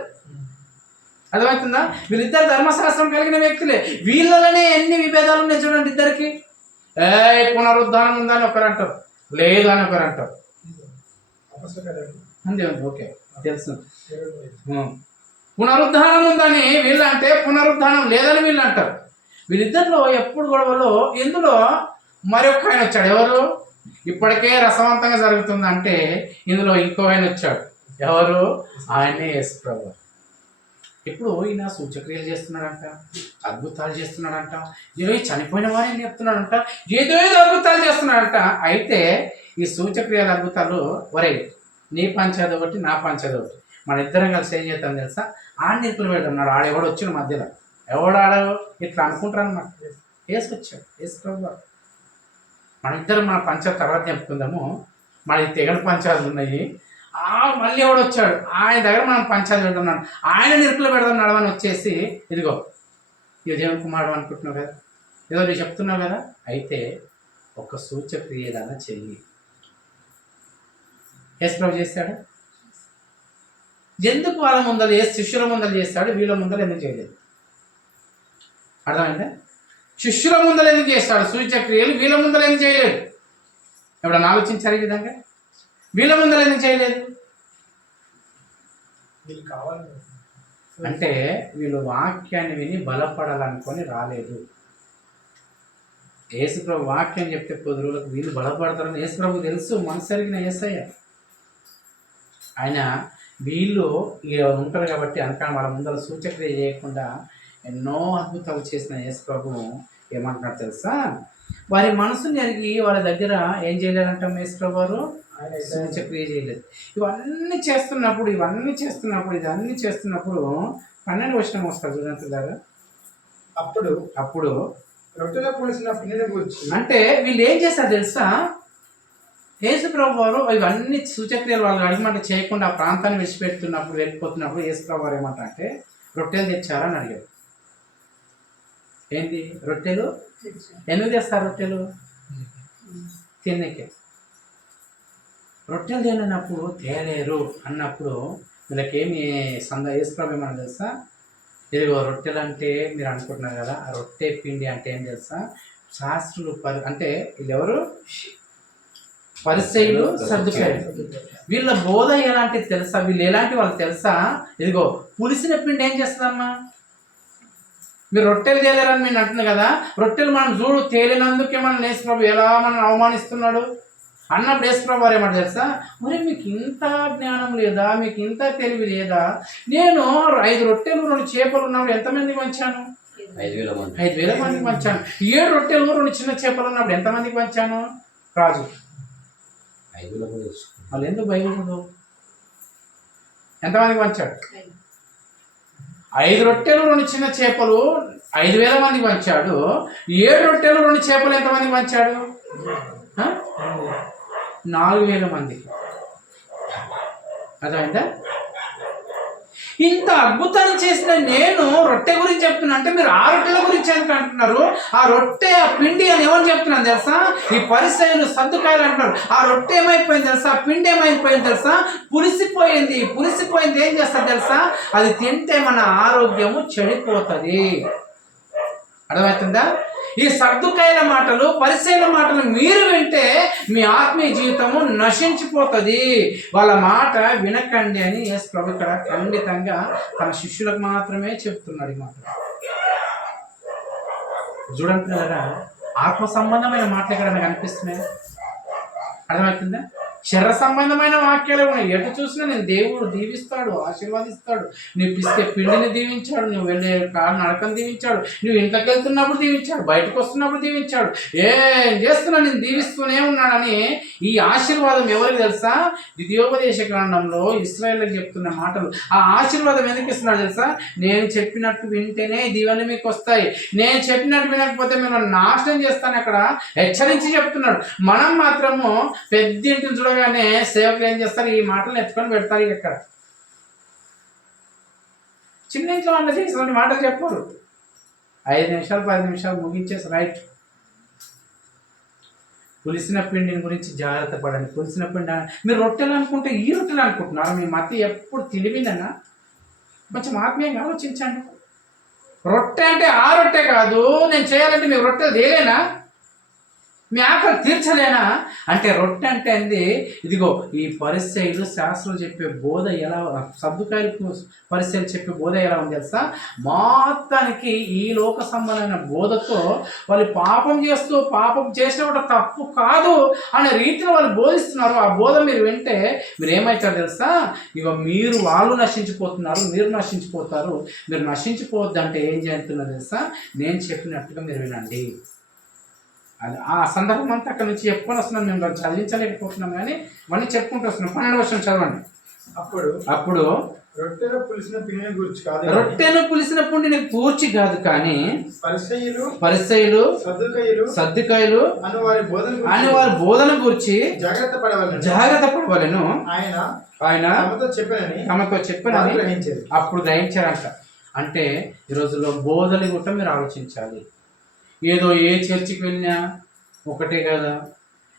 అర్థమవుతుందా? వీళ్ళిద్దరు ధర్మశాస్త్రం కలిగిన వ్యక్తులే. వీళ్ళలోనే ఎన్ని విభేదాలు ఉన్నాయి చూడండి ఇద్దరికి. పునరుద్ధానం ఉందని ఒకరు అంటారు, లేదు అని ఒకరు అంటారు. అంతే ఓకే తెలుసు. పునరుద్ధానం ఉందని వీళ్ళు అంటే పునరుద్ధానం లేదని వీళ్ళు అంటారు. వీళ్ళిద్దరిలో ఎప్పుడు గొడవలో ఇందులో మరొక ఆయన వచ్చాడు. ఎవరు? ఇప్పటికే రసవంతంగా జరుగుతుంది అంటే ఇందులో ఇంకో ఆయన వచ్చాడు. ఎవరు? ఆయనే యేసు ప్రభువు. ఇప్పుడు ఈయన సూచక్రియలు చేస్తున్నాడంట, అద్భుతాలు చేస్తున్నాడంట, ఏదో చనిపోయిన వారిని చెప్తున్నాడంట, ఏదో అద్భుతాలు చేస్తున్నాడంట. అయితే ఈ సూచక్రియల అద్భుతాలు వరే నీ పంచాది ఒకటి, నా పంచాది ఒకటి, మన ఇద్దరం కలిసి ఏం చేద్దాం తెలుసా? నిరుకులు పెడుతున్నాడు. ఆడెవడు వచ్చిన మధ్యలో ఎవడు ఆడవు ఇట్లా అనుకుంటారు అన్నమాట. వేసుకొచ్చాడు యేసు ప్రభువు. మన ఇద్దరం మన పంచాయతీ తర్వాత చెప్పుకుందాము. మన తెగల పంచాయతీలు ఉన్నాయి. మళ్ళీ ఎవడు వచ్చాడు ఆయన దగ్గర మనం పంచాయతీ పెడుతున్నాడు. ఆయన నిరుకులు పెడుతున్నాడు అని వచ్చేసి ఇదిగో ఇక దేవుని కుమారుడు అనుకుంటున్నావు కదా, ఏదో నువ్వు చెప్తున్నావు కదా. అయితే ఒక సూచక్రియ ఏదైనా చెయ్యి. యేసు ప్రభు చేశాడు. ఎందుకు వాళ్ళ ముందర శిష్యుల ముందర చేస్తాడు, వీళ్ళ ముందర ఎందుకు చేయలేదు? అర్థమైందా? శిష్యుల ముందర ఎందుకు చేస్తాడు సూచక్రియలు, వీళ్ళ ముందర ఎందుకు చేయలేదు? ఎప్పుడన్నా ఆలోచించారు ఈ విధంగా? వీళ్ళ ముందర ఎందుకు చేయలేదు అంటే వీళ్ళు వాక్యాన్ని విని బలపడాలనుకొని రాలేదు. యేసుప్రభు వాక్యం చెప్తే 10 రోజులకు వీళ్ళు బలపడతారని యేసుప్రభు తెలుసు. మనసరిగిన యేసయ్య ఆయన వీళ్ళు ఉంటారు కాబట్టి అనుకని వాళ్ళ ముందర సూచక్రియ చేయకుండా ఎన్నో అద్భుతాలు చేసిన యేసుప్రభు ఏమంటున్నారు తెలుసా? వారి మనసుని ఎరిగి వాళ్ళ దగ్గర ఏం చేయలేదంటాం యేసుప్రభు వారు? సూచక్రియ చేయలేదు. ఇవన్నీ చేస్తున్నప్పుడు 12 వచనం వస్తారు చూడండి. అప్పుడు అంటే వీళ్ళు ఏం చేస్తారు తెలుసా? యేసుప్రభు వారు ఇవన్నీ సూచక్రియలు వాళ్ళు అడిగమంట చేయకుండా ఆ ప్రాంతాన్ని విడిచిపెడుతున్నప్పుడు వెళ్ళిపోతున్నప్పుడు యేసుప్రభు వారు ఏమంటారు అంటే రొట్టెలు తెచ్చారని అడిగారు. ఏంటి రొట్టెలు? ఎందుకు తెస్తారు రొట్టెలు? తిన్నకే. రొట్టెలు తినప్పుడు తేలేరు అన్నప్పుడు వీళ్ళకేమి యేసుప్రభు ఏమన్నా తెలుసా? ఇదిగో రొట్టెలు అంటే మీరు అనుకుంటున్నారు కదా, ఆ రొట్టె పిండి అంటే ఏం తెలుసా? శాస్త్రులు అంటే వీళ్ళెవరు? పరిసయ్యులు, సద్దుకాయులు. వీళ్ళ బోధ ఎలాంటిది తెలుసా? వీళ్ళు ఎలాంటి వాళ్ళు తెలుసా? ఇదిగో పులిసిన పిండి ఏం చేస్తుందమ్మా? మీరు రొట్టెలు తేలేరని నేను అంటున్నాను కదా, రొట్టెలు మనం చూడు తేలినందుకే మన యేసుప్రభు ఎలా మనం అవమానిస్తున్నాడు అన్నప్పుడు యేసుప్రభు వారు ఏమంటారు తెలుసా? మరి మీకు ఇంత జ్ఞానం లేదా, మీకు ఇంత తెలివి లేదా? నేను 5 రొట్టెలు 2 చేపలు ఉన్నప్పుడు ఎంతమందికి పంచాను? 5,000 మందికి పంచాను. 7 రొట్టెలు 2 చిన్న చేపలు ఉన్నప్పుడు ఎంతమందికి పంచాను? రాజు. వాళ్ళు ఎందుకు బైబిల్ ఎంతమందికి పంచాడు? 5 రొట్టెలు 2 చిన్న చేపలు 5,000 మందికి పంచాడు. 7 రొట్టెలు 2 చేపలు ఎంతమందికి పంచాడు? 4,000 మందికి. అర్థమైందా? ఇంత అద్భుతాన్ని చేసిన నేను రొట్టె గురించి చెప్తున్నా అంటే మీరు ఆ రొట్టెల గురించి ఎందుకు అంటున్నారు? ఆ రొట్టె ఆ పిండి అని ఎవరు చెప్తున్నాను తెలుసా? ఈ పరిసయ్యులు, సద్దుకాయలు అంటున్నారు. ఆ రొట్టె ఏమైపోయింది తెలుసా? పిండి ఏమైపోయింది తెలుసా? పులిసిపోయింది. ఏం చేస్తారు తెలుసా? అది తింటే మన ఆరోగ్యము చెడిపోతుంది. అర్థమవుతుందా? ఈ సద్దుకాయల మాటలు, పరిసయ్యుల మాటలు మీరు వింటే మీ ఆత్మీయ జీవితము నశించిపోతుంది. వాళ్ళ మాట వినకండి అని యేసు ప్రభు ఇక్కడ ఖండితంగా తన శిష్యులకు మాత్రమే చెప్తున్నాడు. ఈ మాట చూడండి కదా, ఆత్మ సంబంధమైన మాటలు ఎక్కడ కనిపిస్తున్నాయి. అర్థమవుతుందా? శరీర సంబంధమైన వాక్యాలు ఉన్నాయి. ఎటు చూసినా నేను దేవుడు దీవిస్తాడు, ఆశీర్వాదిస్తాడు. నువ్వు పిసికే పిండిని దీవించాడు, నువ్వు వెళ్ళే కారు నడకను దీవించాడు, నువ్వు ఇంట్లోకి వెళ్తున్నప్పుడు దీవించాడు, బయటకు వస్తున్నప్పుడు దీవించాడు, ఏం చేస్తున్నా నేను దీవిస్తూనే ఉన్నాడని ఈ ఆశీర్వాదం ఎవరికి తెలుసా? ద్వితీయోపదేశ గ్రంథంలో ఇశ్రాయేలుకి చెప్తున్న మాటలు. ఆ ఆశీర్వాదం ఎందుకు ఇస్తున్నాడు తెలుసా? నేను చెప్పినట్టు వింటేనే దీవెనలు మీకు వస్తాయి, నేను చెప్పినట్టు వినకపోతే మేము నాశనం చేస్తాను అక్కడ హెచ్చరించి చెప్తున్నాడు. మనం మాత్రము పెద్ద ఇంటిని చూడగానే సేవకులు ఏం చేస్తారు? ఈ మాటలు ఎత్తుకొని పెడతారు. ఇక్కడ చిన్న ఇంట్లో వంట చేసిన మాటలు చెప్పారు. 5 నిమిషాలు 10 నిమిషాలు ముగించేసి రైట్. పులిసిన పిండిని గురించి జాగ్రత్త పడండి. పులిసిన పిండి మీరు రొట్టెలు అనుకుంటే ఈ రొట్టెలు అనుకుంటున్నారు. మీ మతి ఎప్పుడు తెలివిందన్నా కొంచెం ఆత్మీయంగా ఆలోచించండి. రొట్టె అంటే ఆ రొట్టె కాదు. నేను చేయాలంటే మీరు రొట్టెలు తేలేనా? మీ ఆకలి తీర్చలేనా? అంటే రొట్టె అంటే అంది ఇదిగో ఈ పరిసయ్యులు శాస్త్రులు చెప్పే బోధ ఎలా, సద్దుకాయలకు పరిసయ్యులు చెప్పే బోధ ఎలా ఉంది తెలుసా? మొత్తానికి ఈ లోక సంబంధమైన బోధతో వాళ్ళు పాపం చేస్తూ పాపం చేసిన కూడా తప్పు కాదు అనే రీతిలో వాళ్ళు బోధిస్తున్నారు. ఆ బోధ మీరు వింటే మీరు ఏమవుతారు తెలుసా? ఇక మీరు వాళ్ళు నశించిపోతున్నారు, మీరు నశించిపోతారు. మీరు నశించిపోవద్దంటే ఏం చేస్తున్నారు తెలుసా? నేను చెప్పినట్టుగా మీరు వినండి. అది ఆ సందర్భం అంతా అక్కడ నుంచి చెప్పుకొని వస్తున్నాం. మేము దాన్ని చదివించలేకపోతున్నాం కానీ ఇవన్నీ చెప్పుకుంటూ వస్తున్నాం. 12వ వచనం చదవండి. అప్పుడు రొట్టెలో పులిసిన పిండిని గురించి కాదు, రొట్టెను పులిసిన పిండిని గూర్చి కాదు కానీ పరిసయ్యులు సద్దుకాయలు అని వారి బోధన గురించి జాగ్రత్త పడవలెను ఆయన తమతో చెప్పనని అప్పుడు గ్రహించారంట. అంటే ఈ రోజుల్లో బోధలు కూడా మీరు ఆలోచించాలి. ఏదో ఏ చర్చికి వెళ్ళినా ఒకటే కదా,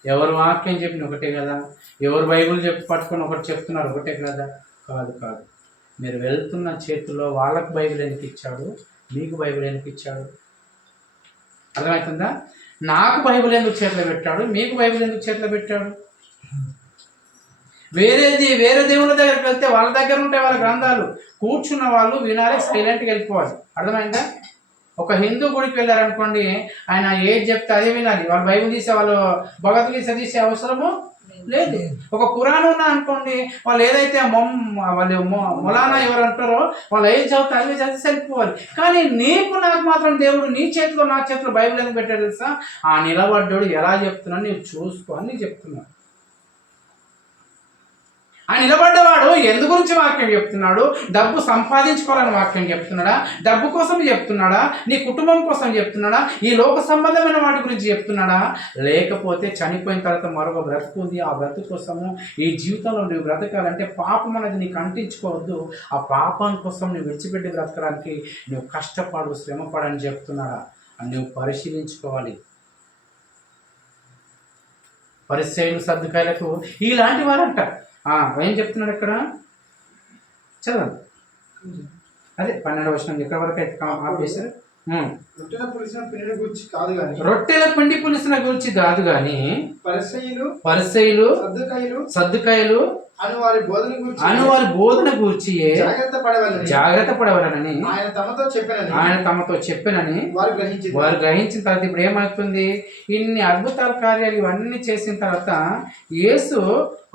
ఎవరు వాక్యం చెప్పిన ఒకటే కదా, ఎవరు బైబిల్ పట్టుకొని ఒకటి చెప్తున్నారు ఒకటే కదా. కాదు కాదు. మీరు వెళ్తున్న చేతుల్లో వాళ్ళకు బైబిల్ ఎందుకు ఇచ్చాడు, మీకు బైబిల్ ఎందుకు ఇచ్చాడు? అర్థమవుతుందా? నాకు బైబిల్ ఎందుకు చేతిలో పెట్టాడు, మీకు బైబిల్ ఎందుకు చేతిలో పెట్టాడు? వేరే దేవుళ్ళ దగ్గరికి వెళ్తే వాళ్ళ దగ్గర ఉంటాయి వాళ్ళ గ్రంథాలు, కూర్చున్న వాళ్ళు వినాలి, సైలెంట్గా వెళ్ళిపోవాలి. అర్థమైందా? ఒక హిందూ గుడికి వెళ్ళారనుకోండి, ఆయన ఏది చెప్తే అదే వినాలి. వాళ్ళు బైబిల్ తీసే, వాళ్ళు భగవద్గీత తీసే అవసరము లేదు. ఒక ఖురాన్ ఉన్నా అనుకోండి, వాళ్ళు ఏదైతే వాళ్ళు మొలానా ఎవరు అంటారో వాళ్ళు ఏం చదువుతారు అవి చదివి సరిపోవాలి. కానీ నీకు నాకు మాత్రం దేవుడు నీ చేతిలో నా చేతిలో బైబిల్ ఎందుకు పెట్టాడు తెలుసా? ఆ నిలబడ్డాడు ఎలా చెప్తున్నాను నీవు చూసుకో అని చెప్తున్నాడు. ఆ నిలబడ్డవాడు ఎందు గురించి వాక్యం చెప్తున్నాడు? డబ్బు సంపాదించుకోవాలని వాక్యం చెప్తున్నాడా? డబ్బు కోసం చెప్తున్నాడా? నీ కుటుంబం కోసం చెప్తున్నాడా? ఈ లోక సంబంధమైన వాటి గురించి చెప్తున్నాడా? లేకపోతే చనిపోయిన తర్వాత మరొక బ్రతుకు ఉంది, ఆ బ్రతుకు కోసము ఈ జీవితంలో నువ్వు బ్రతకాలంటే పాపం అనేది నీకు అంటించుకోవద్దు, ఆ పాపం కోసం నువ్వు విడిచిపెట్టి బ్రతకడానికి నువ్వు కష్టపడు, శ్రమపడని చెప్తున్నాడా అని నువ్వు పరిశీలించుకోవాలి. పరిసయ్యులు సద్దుకాయలకు ఇలాంటి వారు అంటారు. ఏం చెప్తున్నాడు ఇక్కడ చదవండి. అదే 12వ వచనం ఎక్కడ వరకు అయితే ఆపేశారు. రొట్టెల పిండి పులిసిన గురించి కాదు కానీ పరిసయ్యులు సద్దుకాయలు అను వారి బోధన గూర్చి జాగ్రత్త పడవలనని ఆయన తమతో చెప్పినని వారు గ్రహించిన తర్వాత ఇప్పుడు ఏమవుతుంది? ఇన్ని అద్భుతాల కార్యాలు ఇవన్నీ చేసిన తర్వాత యేసు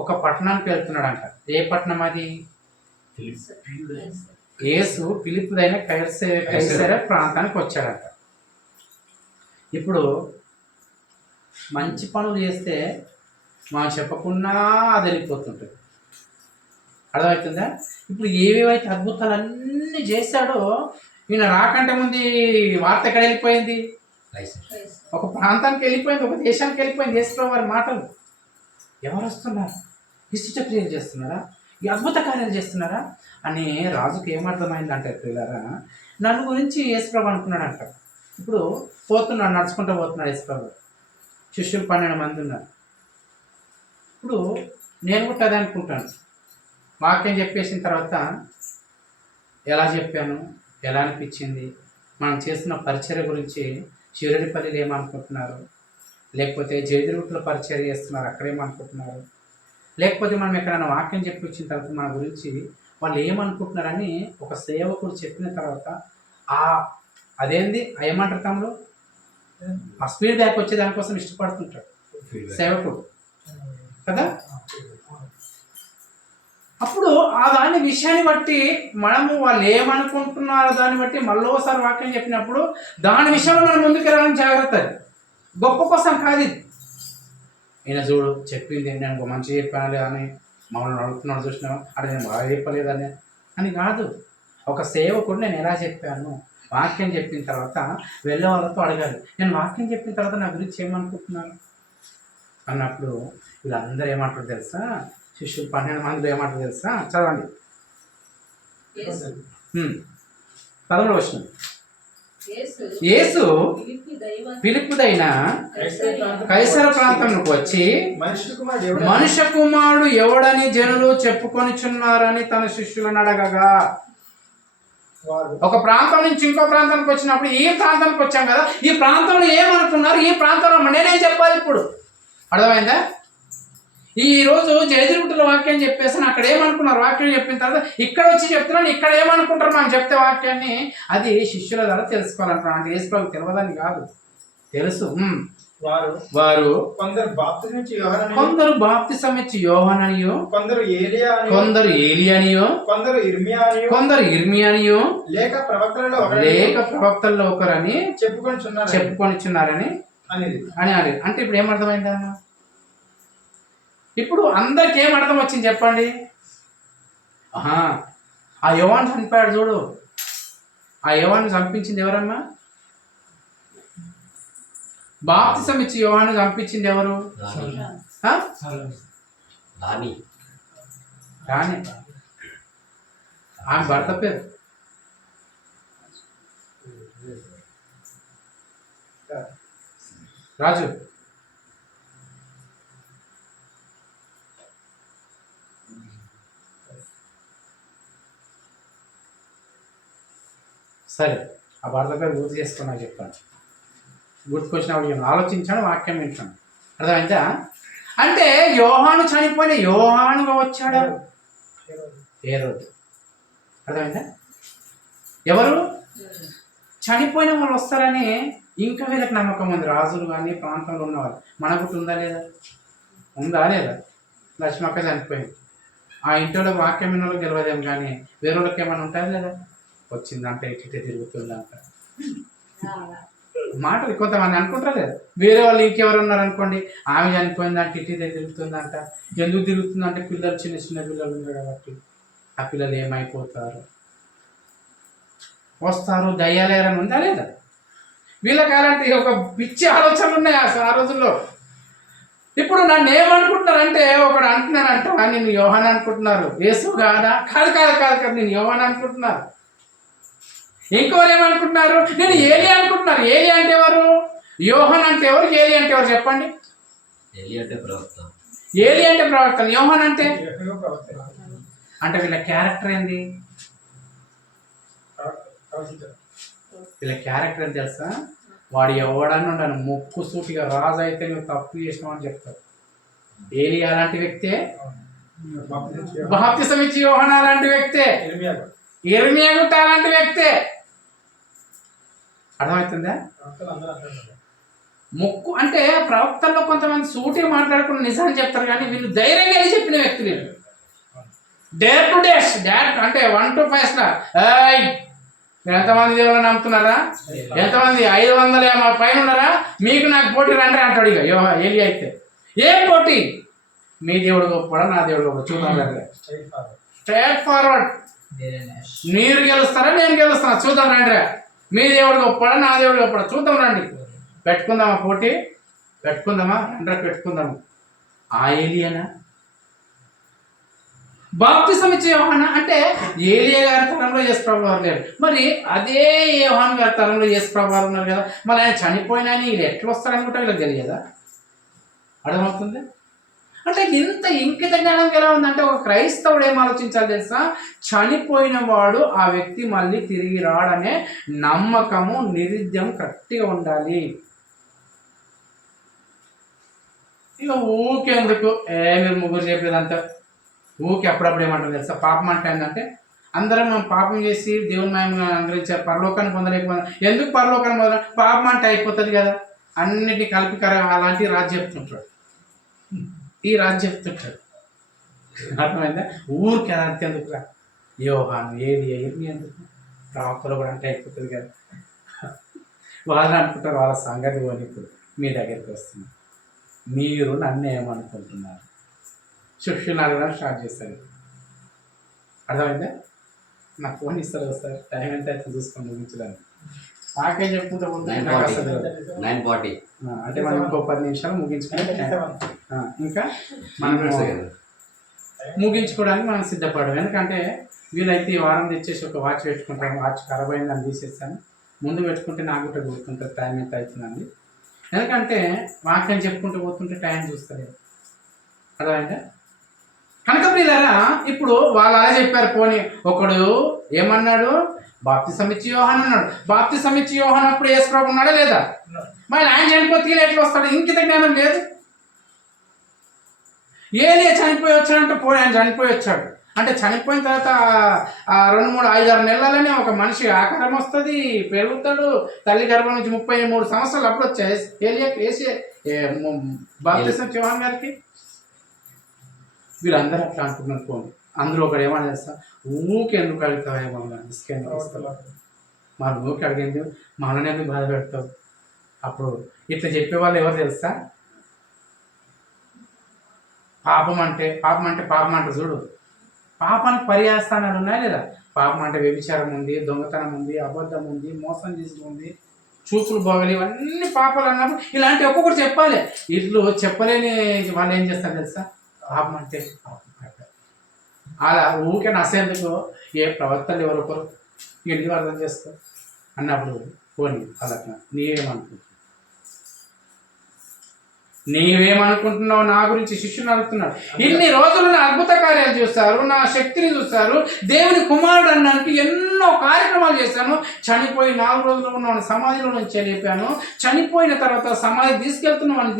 ఒక పట్టణానికి వెళ్తున్నాడంట. ఏ పట్టణం అది? యేసు ఫిలిప్పుదైన కైసరయ ప్రాంతానికి వచ్చాడంట. ఇప్పుడు మంచి పనులు చేస్తే మనం చెప్పకుండా అది వెళ్ళిపోతుంటుంది. అర్థమవుతుందా? ఇప్పుడు ఏవేవైతే అద్భుతాలన్నీ చేశాడో ఈయన రాకంటే ముందు వార్త ఎక్కడ వెళ్ళిపోయింది? ఒక ప్రాంతానికి వెళ్ళిపోయింది, ఒక దేశానికి వెళ్ళిపోయింది. యేసు వారి మాటలు ఎవరు వస్తున్నారు? విశిష్ట క్రియలు చేస్తున్నారా? ఈ అద్భుత కార్యాలు చేస్తున్నారా అని రాజుకు ఏమర్థమైందంటే, పిల్లరా నన్ను గురించి యేసుప్రభు అనుకున్నాడంట. ఇప్పుడు పోతున్నాడు, నడుచుకుంటూ పోతున్నాడు యేసుప్రభు. శిష్యులు 12 మంది ఉన్నారు. ఇప్పుడు నేను కూడా అదే అనుకుంటాను. వాక్యం చెప్పేసిన తర్వాత ఎలా చెప్పాను, ఎలా అనిపించింది, మనం చేస్తున్న పరిచర్య గురించి షిరిడిపల్లిలో ఏమనుకుంటున్నారు, లేకపోతే జయదిరుగుట్లో పరిచర్య చేస్తున్నారు అక్కడేమనుకుంటున్నారు, లేకపోతే మనం ఎక్కడైనా వాక్యం చెప్పి వచ్చిన తర్వాత మన గురించి వాళ్ళు ఏమనుకుంటున్నారని ఒక సేవకుడు చెప్పిన తర్వాత అదేంది ఏమంటారు తమ్ముడు, ఆ స్పీడ్ బ్యాక్ వచ్చే దానికోసం ఇష్టపడుతుంటాడు సేవకుడు. కదా. అప్పుడు ఆ దాని విషయాన్ని బట్టి మనము వాళ్ళు ఏమనుకుంటున్నారో దాన్ని బట్టి మళ్ళీ ఒకసారి వాక్యం చెప్పినప్పుడు దాని విషయంలో మనం ముందుకు వెళ్ళాలని జాగ్రత్త. గొప్ప కోసం కాదు ఇది. ఈయన చూడు చెప్పింది నేను మంచి చెప్పాను అని మమ్మల్ని అడుగుతున్నాడు చూసినావు అంటే నేను బాగా చెప్పలేదని అని కాదు. ఒక సేవకుడు నేను ఎలా చెప్పాను, వాక్యం చెప్పిన తర్వాత వెళ్ళే వాళ్ళతో అడగాలి, నేను వాక్యం చెప్పిన తర్వాత నా గురించి ఏమనుకుంటున్నాను అన్నప్పుడు వీళ్ళందరూ ఏమంటారు తెలుసా, శిష్యులు 12 మందిలో ఏమంటారు తెలుసా, చదవండి 13వ వచనం. యేసు ఫిలిప్పుదైన కైసర ప్రాంతంలోకి వచ్చి మనుష్య కుమారుడు ఎవడని జనులు చెప్పుకొనిచున్నారని తన శిష్యులను అడగగా, ఒక ప్రాంతం నుంచి ఇంకో ప్రాంతానికి వచ్చినప్పుడు ఈ ప్రాంతానికి వచ్చాం కదా, ఈ ప్రాంతంలో ఏమనుకున్నారు, ఈ ప్రాంతంలో నేనేం చెప్పాలి ఇప్పుడు, అర్థమైందా? ఈ రోజు జయదిరుగుట్టుల వాక్యం చెప్పేసి అక్కడ ఏమనుకున్నారు, వాక్యం చెప్పిన తర్వాత ఇక్కడ వచ్చి చెప్తున్నాను, ఇక్కడ ఏమనుకుంటారు మనం చెప్తే వాక్యాన్ని, అది శిష్యుల ద్వారా తెలుసుకోవాలంటున్నాను. అంటే యేసుప్రభువుకు తెలియదని కాదు, తెలుసు. వారు కొందరు బాప్తిసం ఇచ్చి యోహాననియో, కొందరు ఏలియానియో, కొందరు ఇర్మియానియో, లేక ప్రవక్తల్లో ఒకరని చెప్పుకొనిచున్నారని అని అంటే ఇప్పుడు ఏమర్థమైందమ్మా? ఇప్పుడు అందరికి ఏం అర్థం వచ్చింది చెప్పండి. ఆ యోహాను చనిపోయాడు చూడు, ఆ యోహాను చంపించింది ఎవరమ్మా? బాప్తిసం ఇచ్చి యోహాను చంపించింది ఎవరు? రాణి. ఆమె భర్త పేరు రాజు. సరే, ఆ భర్త పేరు గుర్తు చేసుకున్నా చెప్పాను, గుర్తుకొచ్చినప్పుడు నేను ఆలోచించాను, వాక్యం వింటాను, అర్థమైందా? అంటే యోహాను చనిపోయిన యోహానుగా వచ్చాడు హేరోదు, అర్థమైందా? ఎవరు చనిపోయిన వాళ్ళు వస్తారని ఇంకా వీళ్ళకి నమ్మకం ఉంది, రాజులు కానీ ప్రాంతంలో ఉన్నవాళ్ళు. మనకు ఉందా లేదా? ఉందా లేదా? లక్ష్మక్క చనిపోయింది, ఆ ఇంట్లో వాక్యం విన్న వాళ్ళకి గెలవదేం, కానీ వేరే వాళ్ళకి ఏమైనా ఉంటాయా లేదా? వచ్చిందంటే ఇట్టే తిరుగుతుందంట మాటలు కొంతమంది అనుకుంటారు లేదా? వేరే వాళ్ళు ఇంకెవరు ఉన్నారనుకోండి, ఆమె చనిపోయిందంటే ఇట్టే తిరుగుతుందంట. ఎందుకు తిరుగుతుందంటే పిల్లలు చిన్న చిన్న పిల్లలు ఉన్నారు కాబట్టి ఆ పిల్లలు ఏమైపోతారు, వస్తారు, దయ్యాలేరని ఉందా లేదా? వీళ్ళకి అలాంటి ఒక పిచ్చి ఆలోచనలు ఉన్నాయి ఆ రోజుల్లో. ఇప్పుడు నన్ను ఏమనుకుంటున్నారంటే, ఒకడు అంటున్నానంట నేను యోహాను అనుకుంటున్నారు, యేసు కాదా? కాదు కాదు కాదు కాదు, నేను యోహాను అనుకుంటున్నారు. ఇంకోరు ఏమనుకుంటున్నారు, నేను ఏలి అనుకుంటున్నారు. ఏలి అంటే ఎవరు? యోహాన్ అంటే ఎవరు? ఏలి అంటే ఎవరు చెప్పండి? ఏలి అంటే ప్రవక్త, యోహాన్ అంటే వీళ్ళ క్యారెక్టర్ ఏంది? వీళ్ళ క్యారెక్టర్ ఏం తెలుసా? వాడు ఎవడన్నా ఉండను, ముక్కు సూటిగా రాజు అయితే నువ్వు తప్పు చేసినావు అని చెప్తారు. ఏలి అలాంటి వ్యక్తే, బాప్తిసం ఇచ్చి యోహాను అలాంటి వ్యక్తే, ఇర్మియా గుట్ట అలాంటి వ్యక్తే. అర్థమవుతుందా? ముక్కు అంటే ప్రవక్తల్లో కొంతమంది సూటిగా మాట్లాడుకుని నిజాన్ని చెప్తారు, కానీ వీళ్ళు ధైర్యంగా వెళ్ళి చెప్పిన వ్యక్తులు. డేర్ టు డేస్ అంటే 1 to 5 స్టార్. ఎంతమంది దేవుళ్ళని నమ్ముతున్నారా? ఎంతమంది 500 పైన ఉన్నారా? మీకు నాకు పోటీ రండి అంటాడు. ఇక ఏలి అయితే ఏం పోటీ? మీ దేవుడు గొప్పడా, నా దేవుడు గొప్ప? చూద్దాం, స్ట్రైట్ ఫార్వర్డ్. మీరు గెలుస్తారా, నేను గెలుస్తాను? చూద్దాం రండి. మీ దేవుడు గొప్పడా, నా దేవుడు గొప్పడా? చూద్దాం రండి. పెట్టుకుందామా పోటీ? పెట్టుకుందామా? రండి పెట్టుకుందాము. ఆ ఏలియానా? బాప్తిసం ఇచ్చే యోహాను అంటే ఏలియా గారి తరంలో యేసు ప్రభువు వారు లేరు. మరి అదే యోహాను గారి తరంలో యేసు ప్రభువు వారు ఉన్నారు కదా, మరి ఆయన చనిపోయినా వీళ్ళు ఎట్లా వస్తారనుకుంటా వీళ్ళకి తెలియదా? అర్థమవుతుంది? అంటే ఇంత ఇంకిత జ్ఞానం ఎలా ఉందంటే, ఒక క్రైస్తవుడు ఏం ఆలోచించాలి తెలుసా? చనిపోయిన వాడు ఆ వ్యక్తి మళ్ళీ తిరిగి రాడనే నమ్మకము, నిరుద్యం కరెక్ట్గా ఉండాలి. ఇక ఊకెందుకు మీరు ముగ్గురు చెప్పేదంతా ఊకే అప్పుడప్పుడు ఏమంటారు తెలుసా? పాపం అంటే ఏంటంటే, అందరం మనం పాపం చేసి దేవుని మహిమను అనుగ్రహించారు, పరలోకాన్ని పొందలేకపోయినా. ఎందుకు పరలోకాన్ని పొందాలి? పాపం అంటే అయిపోతుంది కదా, అన్నిటినీ కలిపి అలాంటి రాజు చెప్తుంటాడు. ఈ రాజు చెప్తుంటాడు. అర్థమైందా? ఊరికి అంతేందుకు రా, యోహాను ఏలియా ఇర్మియా ఎందుకు, ప్రాప్తులు కూడా అంటే అయిపోతుంది కదా. వాళ్ళు అనుకుంటారు వాళ్ళ సంగతి పోనీ ఇప్పుడు మీ దగ్గరికి వస్తుంది. మీరు నన్ను ఏమనుకుంటున్నారు? శిష్యులు అడగడం స్టార్ట్ చేశారు. అర్థమైందా? నాకు ఫోన్ ఇస్తారు సార్, టైం ఎంత అయితే చూసుకోండి ముగించడానికి. నాకేం చెప్పుకుంటూ పోతే నాకు అసలు 9:40 అంటే మనం ఇంకో 10 నిమిషాలు ముగించుకుంటే ఇంకా మనం ముగించుకోవడానికి మనం సిద్ధపడడం. ఎందుకంటే వీలైతే ఈ వారం తెచ్చేసి ఒక వాచ్ పెట్టుకుంటాను. వాచ్ ఖరాబ్ అయింది అని తీసేస్తాను. ముందు పెట్టుకుంటే నాకు కూడా గుర్తుంటుంది టైం ఎంత అవుతుందండి. ఎందుకంటే వాక్యం చెప్పుకుంటూ పోతుంటే టైం చూస్తలేదు. అర్థమైందా? కనుక ప్రియులారా, ఇప్పుడు వాళ్ళు అలా చెప్పారు. పోనీ ఒకడు ఏమన్నాడు, బాప్తిసం ఇచ్చి యోహాను అన్నాడు. బాప్తిసం ఇచ్చి యోహాను అప్పుడు యేసు ప్రభు ఉన్నాడా లేదా? మరి ఆయన చనిపోతే ఎట్లా వస్తాడు? ఇంకిత జ్ఞానం లేదు. ఏలియా చనిపోయి వచ్చాడంటే పోయి ఆయన చనిపోయి వచ్చాడు అంటే చనిపోయిన తర్వాత 2, 3, 5, 6 నెలలనే ఒక మనిషి ఆకారం వస్తుంది, పెరుగుతాడు. తల్లి గర్భం నుంచి 33 సంవత్సరాలు అప్పుడు వచ్చాయి ఏలియా బాప్తిసం యోహాను గారికి. వీళ్ళందరూ అట్లా అనుకుంటున్నారు. పోండి, అందరూ ఒకడు ఏమన్నా చేస్తా, ఊకెందుకు అడుగుతావు మమ్మల్ని ఇసుకేస్తావు, మా ఊరికి అడిగింది మనల్ని ఎందుకు బాధ పెడతావు? అప్పుడు ఇట్లా చెప్పేవాళ్ళు ఎవరు తెలుసా? పాపం అంటే చూడు, పాపానికి పర్యాస్థానాలు ఉన్నాయి లేదా? పాపం అంటే వ్యభిచారం ఉంది, దొంగతనం ఉంది, అబద్ధం ఉంది, మోసం చేసి ఉంది, చూపులు బాగలి, ఇవన్నీ పాపాలు అన్నప్పుడు ఇలాంటి ఒక్కొక్కటి చెప్పాలి. ఇట్లు చెప్పలేని వాళ్ళు ఏం చేస్తారు తెలుసా? పాపం అంటే పాపం అలా ఊరికే నసేందుకు ఏ ప్రవర్తనలు ఎవరొకరు ఎందుకు అర్థం చేసుకో అన్నప్పుడు పోనీ వాళ్ళకి నీవేమనుకుంటున్నావు నా గురించి శిష్యుని అడుగుతున్నాడు. ఇన్ని రోజులు నా అద్భుత కార్యాలు చూస్తారు, నా శక్తిని చూస్తారు, దేవుని కుమారుడు అన్నానికి ఎన్నో కార్యక్రమాలు చేశాను. చనిపోయి 4 రోజులు ఉన్న సమాధిలో నుంచి లేపాను, చనిపోయిన తర్వాత సమాధి తీసుకెళ్తున్నామని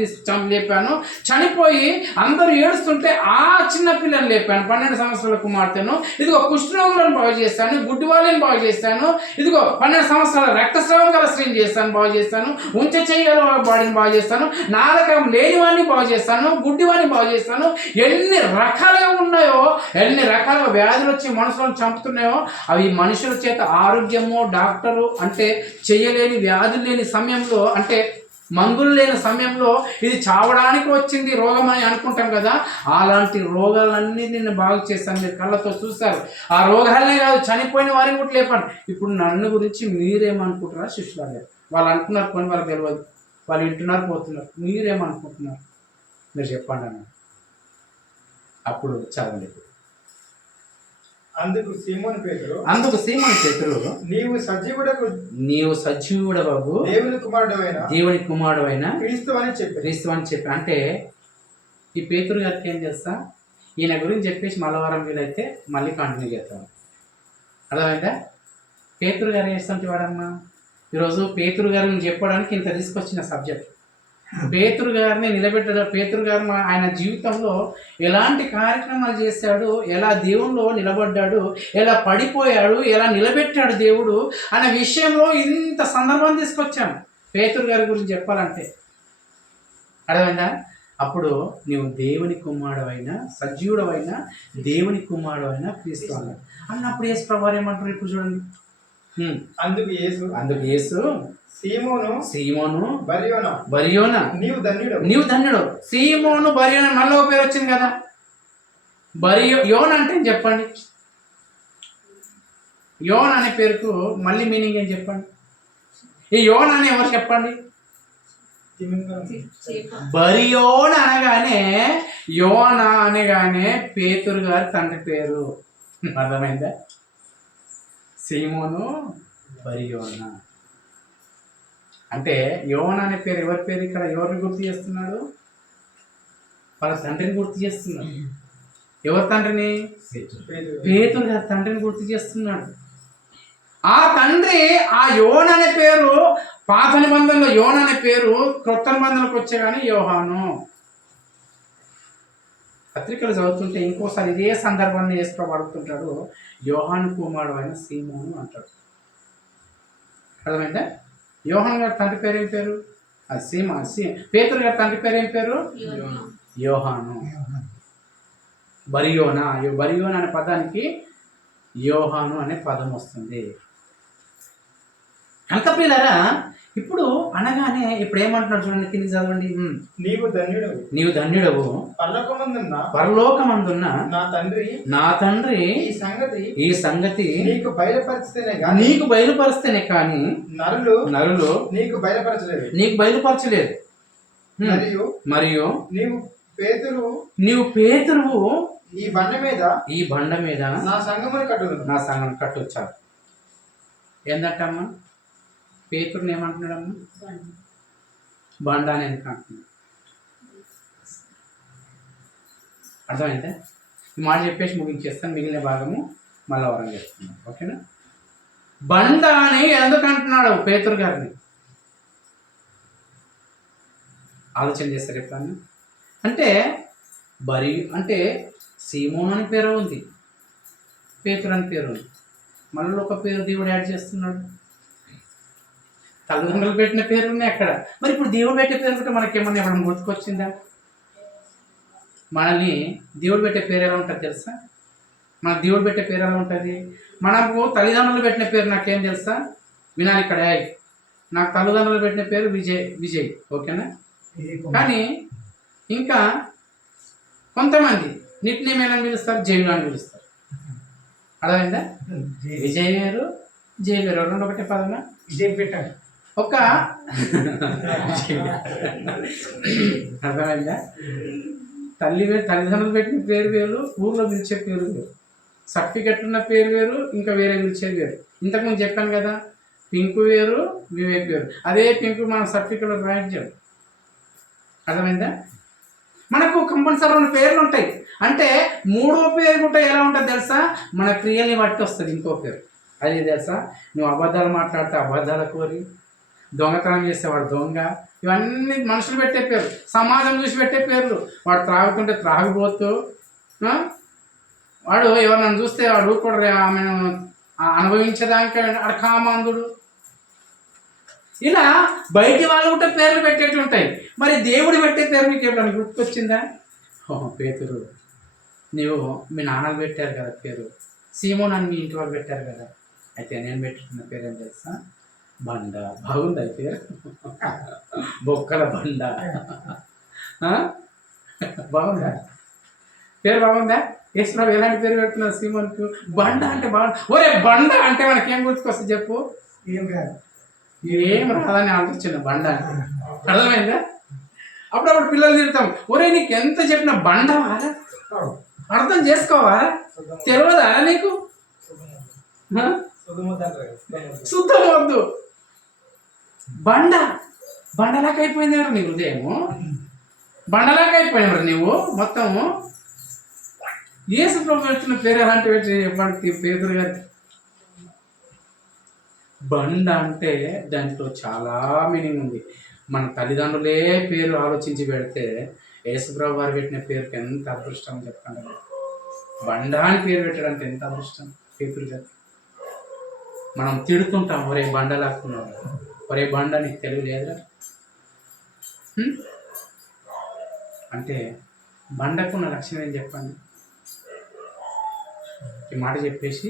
లేపాను, చనిపోయి అందరూ ఏడుస్తుంటే ఆ చిన్న పిల్లలు లేపాను, 12 సంవత్సరాల కుమార్తెను. ఇదిగో కుష్ఠరోగులను బాగు చేశాను, గుడ్డి వాళ్ళని బాగు చేశాను, ఇదిగో 12 సంవత్సరాల రక్తస్రావం గల స్త్రీని చేస్తాను, బాగు చేస్తాను, ఉంచె చేయగల బాడీని బాగు చేస్తాను, నాలుక లేనివాడిని బాగు చేస్తాను, గుడ్డివాడిని బాగు చేస్తాను. ఎన్ని రకాలుగా ఉన్నాయో, ఎన్ని రకాలుగా వ్యాధులు వచ్చి మనుషులను చంపుతున్నాయో అవి మనుషుల చేత ఆరోగ్యము డాక్టరు అంటే చేయలేని వ్యాధులు లేని సమయంలో, అంటే మందులు లేని సమయంలో ఇది చావడానికి వచ్చింది రోగం అని అనుకుంటాం కదా, అలాంటి రోగాలన్నీ నేను బాగు చేస్తాను. మీరు కళ్ళతో చూస్తారు. ఆ రోగాలనే కాదు, చనిపోయిన వారిని కూడా లేపాను. ఇప్పుడు నన్ను గురించి మీరేమనుకుంటున్నారా శిష్యులు? వాళ్ళు అనుకున్నారు, కొన్ని వాళ్ళకి తెలియదు, వాళ్ళు వింటున్నారు, పోతున్నారు. మీరేమనుకుంటున్నారు? మీరు చెప్పండి అన్న. అప్పుడు చదవండి. అందుకు సీమోను పేతురు, నీవు సజీవుడవు దేవుని కుమారుడవైన క్రీస్తు అని చెప్పి. అంటే ఈ పేతురు గారికి ఏం చేస్తా, ఈయన గురించి చెప్పేసి మళ్ళీ వారం వీలైతే మళ్ళీ కంటిన్యూ చేస్తాం. అర్థమైందా? పేతురు గారు చేస్తుంటే వాడమ్మా, ఈరోజు పేతురు గారిని చెప్పడానికి ఇంత తీసుకొచ్చిన సబ్జెక్ట్. పేతురు గారిని నిలబెట్టడం, పేతురు గారు ఆయన జీవితంలో ఎలాంటి కార్యక్రమాలు చేశాడు, ఎలా దేవుల్లో నిలబడ్డాడు, ఎలా పడిపోయాడు, ఎలా నిలబెట్టాడు దేవుడు అనే విషయంలో ఇంత సందర్భం తీసుకొచ్చాము పేతురు గారి గురించి చెప్పాలంటే. అర్థమైందా? అప్పుడు నీవు దేవుని కుమారుడవైన సజీవుడవైన దేవుని కుమారుడవైన క్రీస్తు అన్నాడు. అన్నప్పుడు యేసు ప్రభువారు ఏమంటారు ఇప్పుడు చూడండి. అందుకు యేసు సీమోను బరియోనా నీవు ధన్యుడు. సీమోను బరియోనా మళ్ళీ ఒక పేరు వచ్చింది కదా. యోన అంటే ఏం చెప్పండి? యోన అనే పేరుకు మళ్ళీ మీనింగ్ ఏం చెప్పండి? ఈ యోన అని ఎవరు చెప్పండి? బరియోన అనగానే, యోన అనగానే పేతురు గారి తండ్రి పేరు. అర్థమైందా? సీమోను బరియోన అంటే యోన అనే పేరు ఎవరి పేరు? ఇక్కడ ఎవరిని గుర్తు చేస్తున్నాడు? వాళ్ళ తండ్రిని గుర్తు చేస్తున్నాడు. ఎవరి తండ్రిని? పేతురు గారి తండ్రిని గుర్తు చేస్తున్నాడు. ఆ తండ్రి, ఆ యోన అనే పేరు పాత నిబంధనలో యోన అనే పేరు, క్రొత్త నిబంధనలకు వచ్చే కానీ యోహాను. పత్రికలు చదువుతుంటే ఇంకోసారి ఇదే సందర్భాన్ని వేసుకోబడుతుంటాడు. యోహాను కుమారుడు అయిన సీమోను అంటాడు. అర్థమైందా? యోహాను గారి తండ్రి పేరు ఏం పేరు? అది పేతురు గారి తండ్రి పేరు ఏం పేరు? యోహాను. బరియోనా అనే పదానికి యోహాను అనే పదం వస్తుంది. కనుక ప్రియులారా, ఇప్పుడు అనగానే ఇప్పుడు ఏమంటున్నాడు చూడండి, కింద చదవండి. నీవు ధన్యుడవు పరలోకమందున్న నా తండ్రి ఈ సంగతి నీకు బయలుపరిస్తేనే కానీ నరులు నీకు బయలుపరచలేదు. మరియు నీవు పేతురువు ఈ బండ మీద నా సంఘం కట్టొచ్చారు. ఏంటమ్మా, పేతురుని ఏమంటున్నాడమ్మా? బండ అని ఎందుకు అంటున్నాడు? అర్థమైందా? ఈ మాట చెప్పేసి ముగించేస్తాను, మిగిలిన భాగము మళ్ళీ వరం చేస్తున్నాను. ఓకేనా? బండ అని ఎందుకు అంటున్నాడు పేతురు గారిని? ఆలోచన చేస్తారు ఎప్పుడన్నా? అంటే అంటే సీమోన్ అని పేరు ఉంది, పేతురు అని పేరు ఉంది, మళ్ళీ ఒక పేరు దేవుడు యాడ్ చేస్తున్నాడు. తల్లిదండ్రులు పెట్టిన పేరు ఉన్నాయి అక్కడ. మరి ఇప్పుడు దేవుడు పెట్టే పేరు కూడా మనకేమన్నా ఎప్పుడన్నా గుర్తుకొచ్చిందా? మనల్ని దేవుడు పెట్టే పేరు ఎలా ఉంటుంది తెలుసా? మన దేవుడు పెట్టే పేరు ఎలా ఉంటుంది? మనకు తల్లిదండ్రులు పెట్టిన పేరు నాకేం తెలుసా? వినాలి ఇక్కడ. నాకు తల్లిదండ్రులు పెట్టిన పేరు విజయ్. ఓకేనా? కానీ ఇంకా కొంతమంది నిట్ నేమ్ ఏమని పిలుస్తారు? జైలు అని పిలుస్తారు. అర్థమైందా? విజయ్ వేరు జై వేరు, రెండు ఒకటే పదమా? విజయ్ పెట్టాడు ఒక అర్థమైందా? తల్లిదండ్రులు పెట్టిన పేరు వేరు, ఊర్లో పిలిచే పేరు వేరు, సర్టిఫికెట్ ఉన్న పేరు వేరు, ఇంకా వేరే పిలిచేది వేరు. ఇంతకుముందు చెప్పాను కదా, పింకు వేరు వివేక్ వేరు. అదే పింకు మనం సర్టిఫికెట్లో రాయించాం. అర్థమైందా? మనకు కంపల్సరీ రెండు పేర్లు ఉంటాయి. అంటే మూడో పేరు కూడా ఎలా ఉంటుంది తెలుసా? మన క్రియల్ని బట్టి వస్తుంది ఇంకో పేరు. అది తెలుసా? నువ్వు అబద్ధాలు మాట్లాడితే అబద్ధాల కోరి, దొంగతనం చేసేవాడు దొంగ, ఇవన్నీ మనుషులు పెట్టే పేరు, సమాజం చూసి పెట్టే పేర్లు. వాడు త్రాగుతుంటే త్రాగుబోతూ, వాడు ఎవరినన్ను చూస్తే వాడు కూడా ఆమెను అనుభవించేదానికి ఆడ కామాంధుడు. ఇలా బయటి వాళ్ళు కూడా పేర్లు పెట్టేట్టు ఉంటాయి. మరి దేవుడు పెట్టే పేరు మీకు ఎప్పుడైనా గుర్తుకొచ్చిందా? పేతురు, నీవు మీ నాన్నలు పెట్టారు కదా పేరు, సీమోన్ అని మీ ఇంటి వాళ్ళు పెట్టారు కదా, అయితే నేను పెట్టుకున్న పేరు ఏం తెలుసా? బండ. బాగుంది అయితే, బొక్కల బండ. బాగుందా పేరు? బాగుందా? యేసుప్రభు ఎలాంటి పేరు పెడుతున్నారు సీమోన్కు? బండ అంటే బాగుంది. ఒరే బండ అంటే మనకేం గుర్తుకొస్తుంది చెప్పు? ఏం రాదని ఆలోచన బండ. అర్థమైందా? అప్పుడప్పుడు పిల్లలు తిడతాం, ఒరే నీకు ఎంత చెప్పిన బండ అర్థం చేసుకోవా? తెలియదా నీకు? శుద్ధం వద్దు. బండలాగా అయిపోయింది నీ హృదయము, బండలాగా అయిపోయినారు నువ్వు మొత్తము. యేసు ప్రభు పెడుతున్న పేరు ఎలాంటి చెప్పండి పేతురు గారి? బండ అంటే దాంట్లో చాలా మీనింగ్ ఉంది. మన తల్లిదండ్రులే పేరు ఆలోచించి పెడితే యేసుప్రభు వారు పెట్టిన పేరుకి ఎంత అదృష్టం చెప్పండి. బండ అని పేరు పెట్టడానికి ఎంత అదృష్టం పేతురు గారు. మనం తిడుతుంటాం, ఒరే బండ లాక్కున్నాడు, ఒరే బండ నీకు తెలుగు లేదా అంటే బండకున్న లక్షణం ఏం చెప్పండి? ఈ మాట చెప్పేసి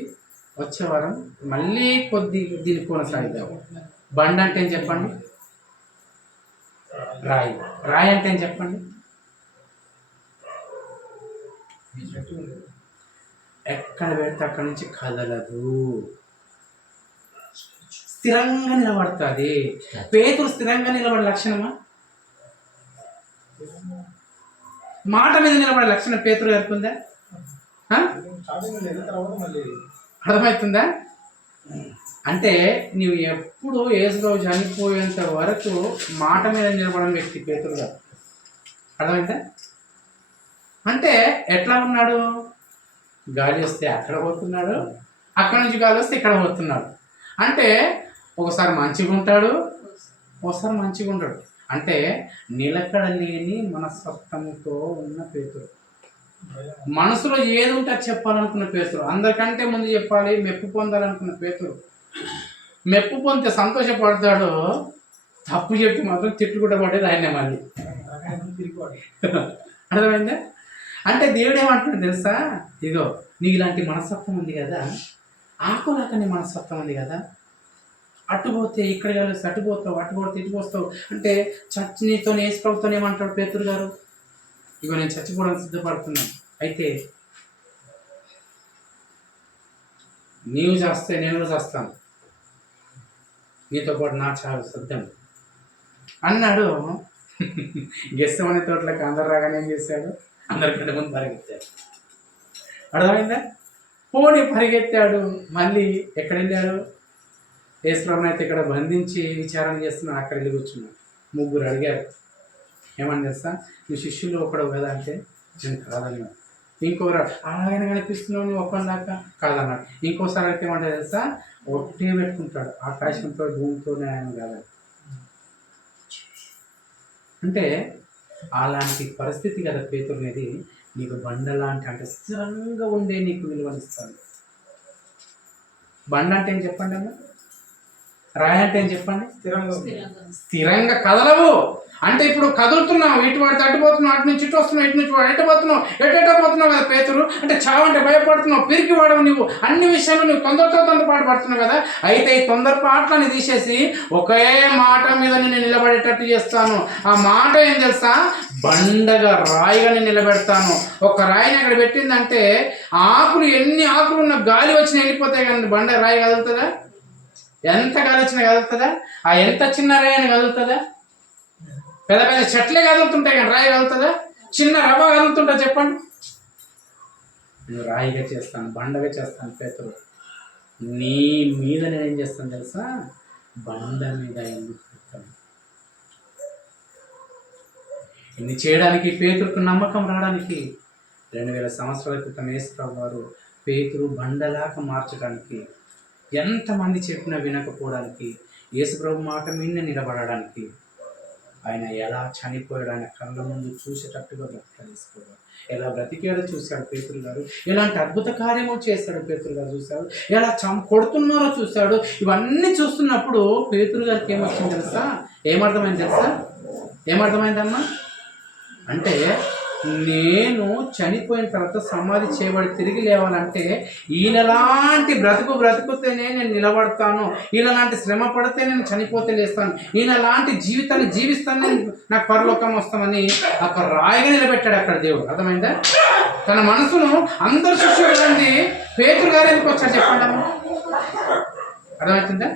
వచ్చే వారం మళ్ళీ దీన్ని కొనసాగిద్దాం. బండ అంటే ఏం చెప్పండి? రాయి అంటే ఏం చెప్పండి? ఎక్కడ పెడితే అక్కడి నుంచి కదలదు, స్థిరంగా నిలబడుతుంది. పేతురు స్థిరంగా నిలబడే లక్షణమా? మాట మీద నిలబడే లక్షణం పేతురు గారికి ఉందా? అర్థమవుతుందా? అంటే నువ్వు ఎప్పుడు యేసుప్రభు చనిపోయేంత వరకు మాట మీద నిలబడిన వ్యక్తి పేతురు గారు. అర్థమైందా? అంటే ఎట్లా ఉన్నాడు? గాలి వస్తే అక్కడ పోతున్నాడు, అక్కడ నుంచి గాలి వస్తే ఇక్కడ పోతున్నాడు. అంటే ఒకసారి మంచిగా ఉంటాడు, ఒకసారి మంచిగా ఉంటాడు. అంటే నిలకడ లేని మనస్తత్వంతో ఉన్న పేతురు. మనసులో ఏది ఉంటే చెప్పాలనుకున్న పేతురు, అందరికంటే ముందు చెప్పాలి, మెప్పు పొందాలనుకున్న పేతురు. మెప్పు పొందితే సంతోషపడతాడు, తప్పు చెప్పి మాత్రం తిట్లు కూడా పడేది ఆయనే. మళ్ళీ అర్థమైందా? అంటే దేవుడు ఏమంటున్నాడు తెలుసా, ఇగో నీకు ఇలాంటి మనస్తత్వం ఉంది కదా, ఆకులాక నీ మనస్తత్వం ఉంది కదా, అటుపోతే ఇక్కడ కలిసి అటుపోతావు, అటుపోతే ఇటు పోస్తావు అంటే నీతో ఏసుప్రభుతో ఏమంటాడు పేతురు గారు, ఇగో నేను చచ్చిపోవడానికి సిద్ధపడుతున్నాను, అయితే నీవు చేస్తే నేను చేస్తాను, నీతో పాటు నా చావు సిద్ధం అన్నాడు. గెస్సమనే తోటలోకి అందరు రాగానే ఏం చేశాడు, అందరికంటే ముందు పరిగెత్తాడు. అర్థమైందా? పోనీ పరిగెత్తాడు. మళ్ళీ ఎక్కడ వెళ్ళాడు, యేసుప్రభుని అయితే ఇక్కడ బంధించి విచారణ చేస్తున్నాడు, అక్కడ వెళ్ళి కూర్చున్నాడు. ముగ్గురు అడిగారు, ఏమని తెలుసా, నువ్వు శిష్యులు ఒకడు కదా అంటే నేను కాదన్నాడు. ఇంకోరు అలాగైనా కనిపిస్తున్నావు నువ్వు ఒక్కదాకా కాదన్నాడు. ఇంకోసారి అయితే ఏమంటే తెలుసా, ఒట్టే పెట్టుకుంటాడు, ఆకాశంతో భూమితో ఆయన కాదు. అంటే అలాంటి పరిస్థితి కదా పేతురు అనేది, నీకు బండ లాంటి అంటే స్థిరంగా ఉండే నీకు విలువనిస్తాను. బండ అంటే ఏం చెప్పండి అమ్మ, రాయి అంటే ఏం చెప్పండి, స్థిరంగా కదలవు. అంటే ఇప్పుడు కదులుతున్నావు, ఇటు వాడు తట్టిపోతున్నావు, అటు నుంచి ఇటు వస్తున్నావు, ఇటు నుంచి వాడు ఎట్టబోతున్నావు, ఎట్టబోతున్నావు కదా పేతురు. అంటే చావంటే భయపడుతున్నావు, పిరికి వాడవు, నువ్వు అన్ని విషయాలు నువ్వు తొందరపాటు పడుతున్నావు కదా. అయితే ఈ తొందరపాట్లని తీసేసి ఒకే మాట మీద నేను నిలబడేటట్టు చేస్తాను. ఆ మాట ఏం తెలుసా, బండగా రాయిగా నేను నిలబెడతాను. ఒక రాయిని అక్కడ పెట్టిందంటే ఆకులు ఎన్ని ఆకులు ఉన్న గాలి వచ్చినా వెళ్ళిపోతాయి కానీ బండ రాయి కదులుతుందా? ఎంత గాలి వచ్చినా కదులుతుందా? ఆ ఎంత చిన్న రాయి అని కదులుతుందా? పెద్ద పెద్ద చెట్లే కదులుతుంటాయి కానీ రాయి కదులుతుందా? చిన్న రవ్వ కదులుతుంటా చెప్పండి. నేను రాయిగా చేస్తాను, బండగా చేస్తాను పేతురు. నీ మీద నేనేం చేస్తాను తెలుసా, బండ మీద ఎందుకు పెడతాను. ఇన్ని చేయడానికి పేతురుకు నమ్మకం రావడానికి 2000 సంవత్సరాల క్రితం యేసుప్రభు వారు పేతురు బండలాగా మార్చడానికి, ఎంతమంది చెప్పినా వినకపోవడానికి, యేసుప్రభు మాట మీద నిలబడడానికి, ఆయన ఎలా చనిపోయాడు, ఆయన కళ్ళ ముందు చూసేటట్టుగా బ్రతికేసుకోవాలి, ఎలా బ్రతికాడో చూశాడు పేతురు గారు, ఎలాంటి అద్భుత కార్యములు చేశాడు పేతురు గారు చూశాడు, ఎలా కొడుతున్నారో చూశాడు. ఇవన్నీ చూస్తున్నప్పుడు పేతురు గారికి ఏమొచ్చింది తెలుసా, ఏమర్థమైందమ్మా అంటే, నేను చనిపోయిన తర్వాత సమాధి చేయబడి తిరిగి లేవాలంటే ఈయనలాంటి బ్రతుకుతేనే నేను నిలబడతాను, ఈయనలాంటి శ్రమ పడితే నేను చనిపోతే లేస్తాను, ఈయనలాంటి జీవితాన్ని జీవిస్తాను, నేను నాకు పరలోకం వస్తామని అక్కడ రాయిగా నిలబెట్టాడు అక్కడ దేవుడు. అర్థమైందా? తన మనసును అందరు శిష్యులండి పేతురు గారు ఎందుకు వచ్చారు చెప్పండి అమ్మ, అర్థమవుతుందా?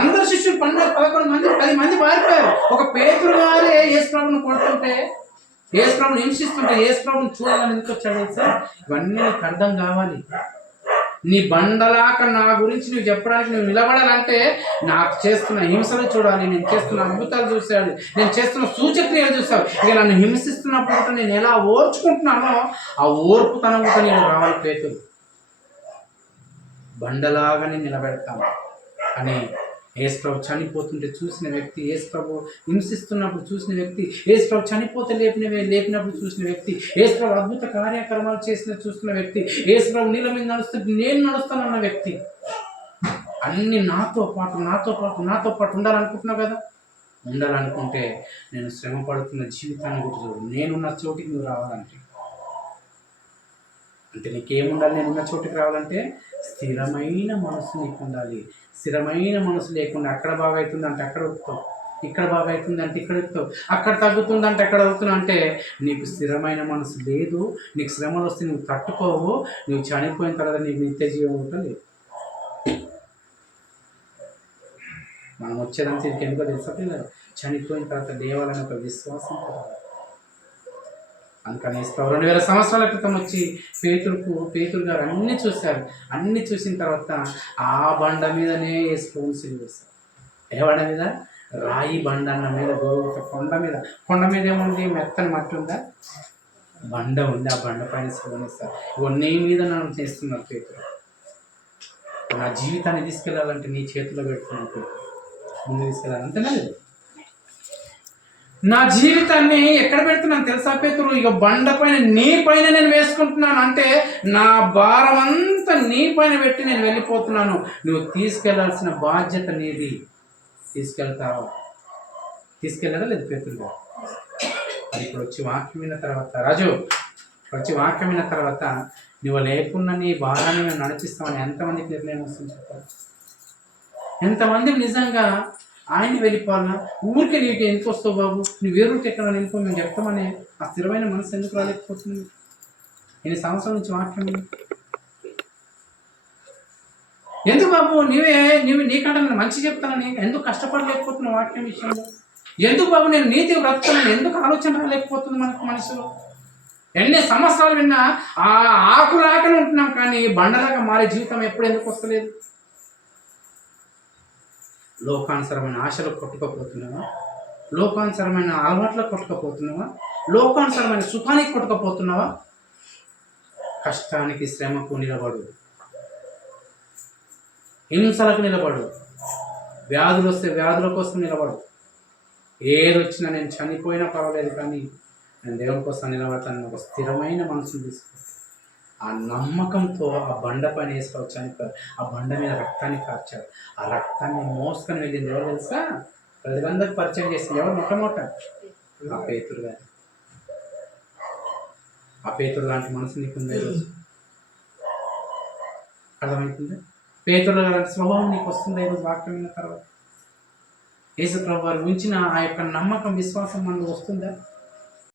అందరు శిష్యులు 11 మంది 10 మంది పారిపోయారు. ఒక పేతురు గారే యేసుప్రభుని కొడుతుంటే, యేసుప్రభుని హింసిస్తుంటే యేసుప్రభుని చూడాలని ఎందుకు వచ్చాడు సార్? ఇవన్నీ నీకు అర్థం కావాలి. నీ బండలాక నా గురించి నువ్వు చెప్పడానికి నువ్వు నిలబడాలంటే నాకు చేస్తున్న హింసలు చూడాలి, నేను చేస్తున్న అద్భుతాలు చూశాడు, నేను చేస్తున్న సూచక్రియలు చూసావు. ఇక నన్ను హింసిస్తున్నప్పుడు నేను ఎలా ఓర్చుకుంటున్నానో ఆ ఓర్పుతనంతో నేను రావాలి. పేతురు బండలాగానే నిలబెడతాను అని యేసుప్రభు చనిపోతుంటే చూసిన వ్యక్తి, యేసుప్రభు హింసిస్తున్నప్పుడు చూసిన వ్యక్తి, యేసుప్రభు చనిపోతే లేపినప్పుడు చూసిన వ్యక్తి, యేసుప్రభు అద్భుత కార్యక్రమాలు చూస్తున్న వ్యక్తి, యేసుప్రభు నీళ్ళ మీద నడుస్తుంటే నేను నడుస్తానన్న వ్యక్తి, అన్ని నాతో పాటు ఉండాలనుకుంటున్నావు కదా. ఉండాలనుకుంటే నేను శ్రమ పడుతున్న జీవితాన్ని కూడా చూడు, నేనున్న చోటికి నువ్వు రావాలంటే, అంటే నీకేముండాలి? నేనున్న చోటికి రావాలంటే స్థిరమైన మనసు నీకు ఉండాలి. స్థిరమైన మనసు లేకుండా అక్కడ బాగా అవుతుంది అంటే అక్కడ వస్తావు, ఇక్కడ బాగా అవుతుంది అంటే ఇక్కడ వస్తావు, అక్కడ తగ్గుతుంది అంటే అక్కడ అవుతున్నావు. అంటే నీకు స్థిరమైన మనసు లేదు. నీకు శ్రమలు వస్తే నువ్వు తట్టుకోవు. నువ్వు చనిపోయిన తర్వాత నీకు నిత్య జీవం ఉంటుంది. మనం వచ్చేదంతా ఇది ఎందుకో తెలుసా పిల్లలు, చనిపోయిన తర్వాత లేవాలని ఒక విశ్వాసం కావాలి. అందుకని 2000 సంవత్సరాల క్రితం వచ్చి పేతురు గారు అన్నీ చూశారు. అన్నీ చూసిన తర్వాత ఆ బండ మీదనే వేసుకొని సిలువేస్తారు. ఏ బండ మీద? రాయి బండ అన్న మీద, కొండ మీద ఏముంది? మెత్తని మట్టి ఉందా? బండ ఉంది. ఆ బండ పైన సిలువేస్తారు. ఇవన్నీ మీద నన్ను చేస్తున్నారు పేతురు. నా జీవితాన్ని తీసుకెళ్ళాలంటే నీ చేతిలో పెట్టుకున్నట్టు ముందు తీసుకెళ్ళాలి, అంతేనా? నా జీవితాన్ని ఎక్కడ పెడుతున్నాను తెలుసా పేతురు? ఇక బండ పైన, నీ పైన నేను వేసుకుంటున్నాను. అంటే నా భారం అంతా నీ పైన పెట్టి నేను వెళ్ళిపోతున్నాను. నువ్వు తీసుకెళ్లాల్సిన బాధ్యత నీది. తీసుకెళ్తావా? తీసుకెళ్ళాడా లేదు పేతురు గారు? మరి ఇప్పుడు వచ్చి వాక్యం విన్న తర్వాత రాజు ఇప్పుడు వచ్చి వాక్యం విన్న తర్వాత నువ్వు లేకున్నా నీ భారాన్ని మేము నడిపిస్తామని ఎంతమందికి నిర్ణయం వస్తుంది చెప్పాలి? ఎంతమంది నిజంగా ఆయన వెళ్ళిపోవాలన్నా ఊరికే నీకు ఎంత వస్తావు బాబు, నువ్వు వేరూరికి ఎక్కడ వెళ్ళిపో మేము చెప్తామని ఆ స్థిరమైన మనసు ఎందుకు రాలేకపోతుంది? నేను సంవత్సరం నుంచి వాక్యం ఎందుకు బాబు నువ్వు నీకంటే నేను మంచి చెప్తానని ఎందుకు కష్టపడలేకపోతున్నావు వాక్యం విషయంలో? ఎందుకు బాబు నేను నీతి బ్రతుకుతానని ఎందుకు ఆలోచన రాలేకపోతుంది మనకు మనసులో? ఎన్ని సంవత్సరాలు విన్నా ఆ ఆకులాకనే ఉంటున్నాం కానీ బండలాగా మారే జీవితం ఎప్పుడు ఎందుకు వస్తలేదు? లోకానుసరమైన ఆశలు కొట్టుకపోతున్నావా? లోకానుసరమైన అలవాట్లకు కొట్టుకపోతున్నావా? లోకానుసరమైన సుఖానికి కొట్టుకపోతున్నావా? కష్టానికి శ్రమకు నిలబడు, హింసలకు నిలబడు, వ్యాధులు వస్తే వ్యాధుల కోసం నిలబడు. ఏది వచ్చినా నేను చనిపోయినా పర్వాలేదు కానీ నేను దేవుని కోసం నిలబడతాను ఒక స్థిరమైన మనసును తీసుకో. ఆ నమ్మకంతో ఆ బండ పైన వేసుకో చనిపోయారు. ఆ బండ మీద రక్తాన్ని కార్చాడు. ఆ రక్తాన్ని మోసుకొని వెళ్ళింది ఎవరు తెలుసా? ప్రజలందరికీ పరిచయం చేసింది ఎవరు? మొట్టమొదట ఆ పేతురు గారు. ఆ పేతురు లాంటి మనసు నీకుంది ఈరోజు? అర్థమవుతుంది? పేతురు లాంటి స్వభావం నీకు వస్తుంది ఈరోజు వాక్యం విన్న తర్వాత? యేసు ప్రభువు వారు ఉంచిన ఆ యొక్క నమ్మకం విశ్వాసం మనకు వస్తుందా?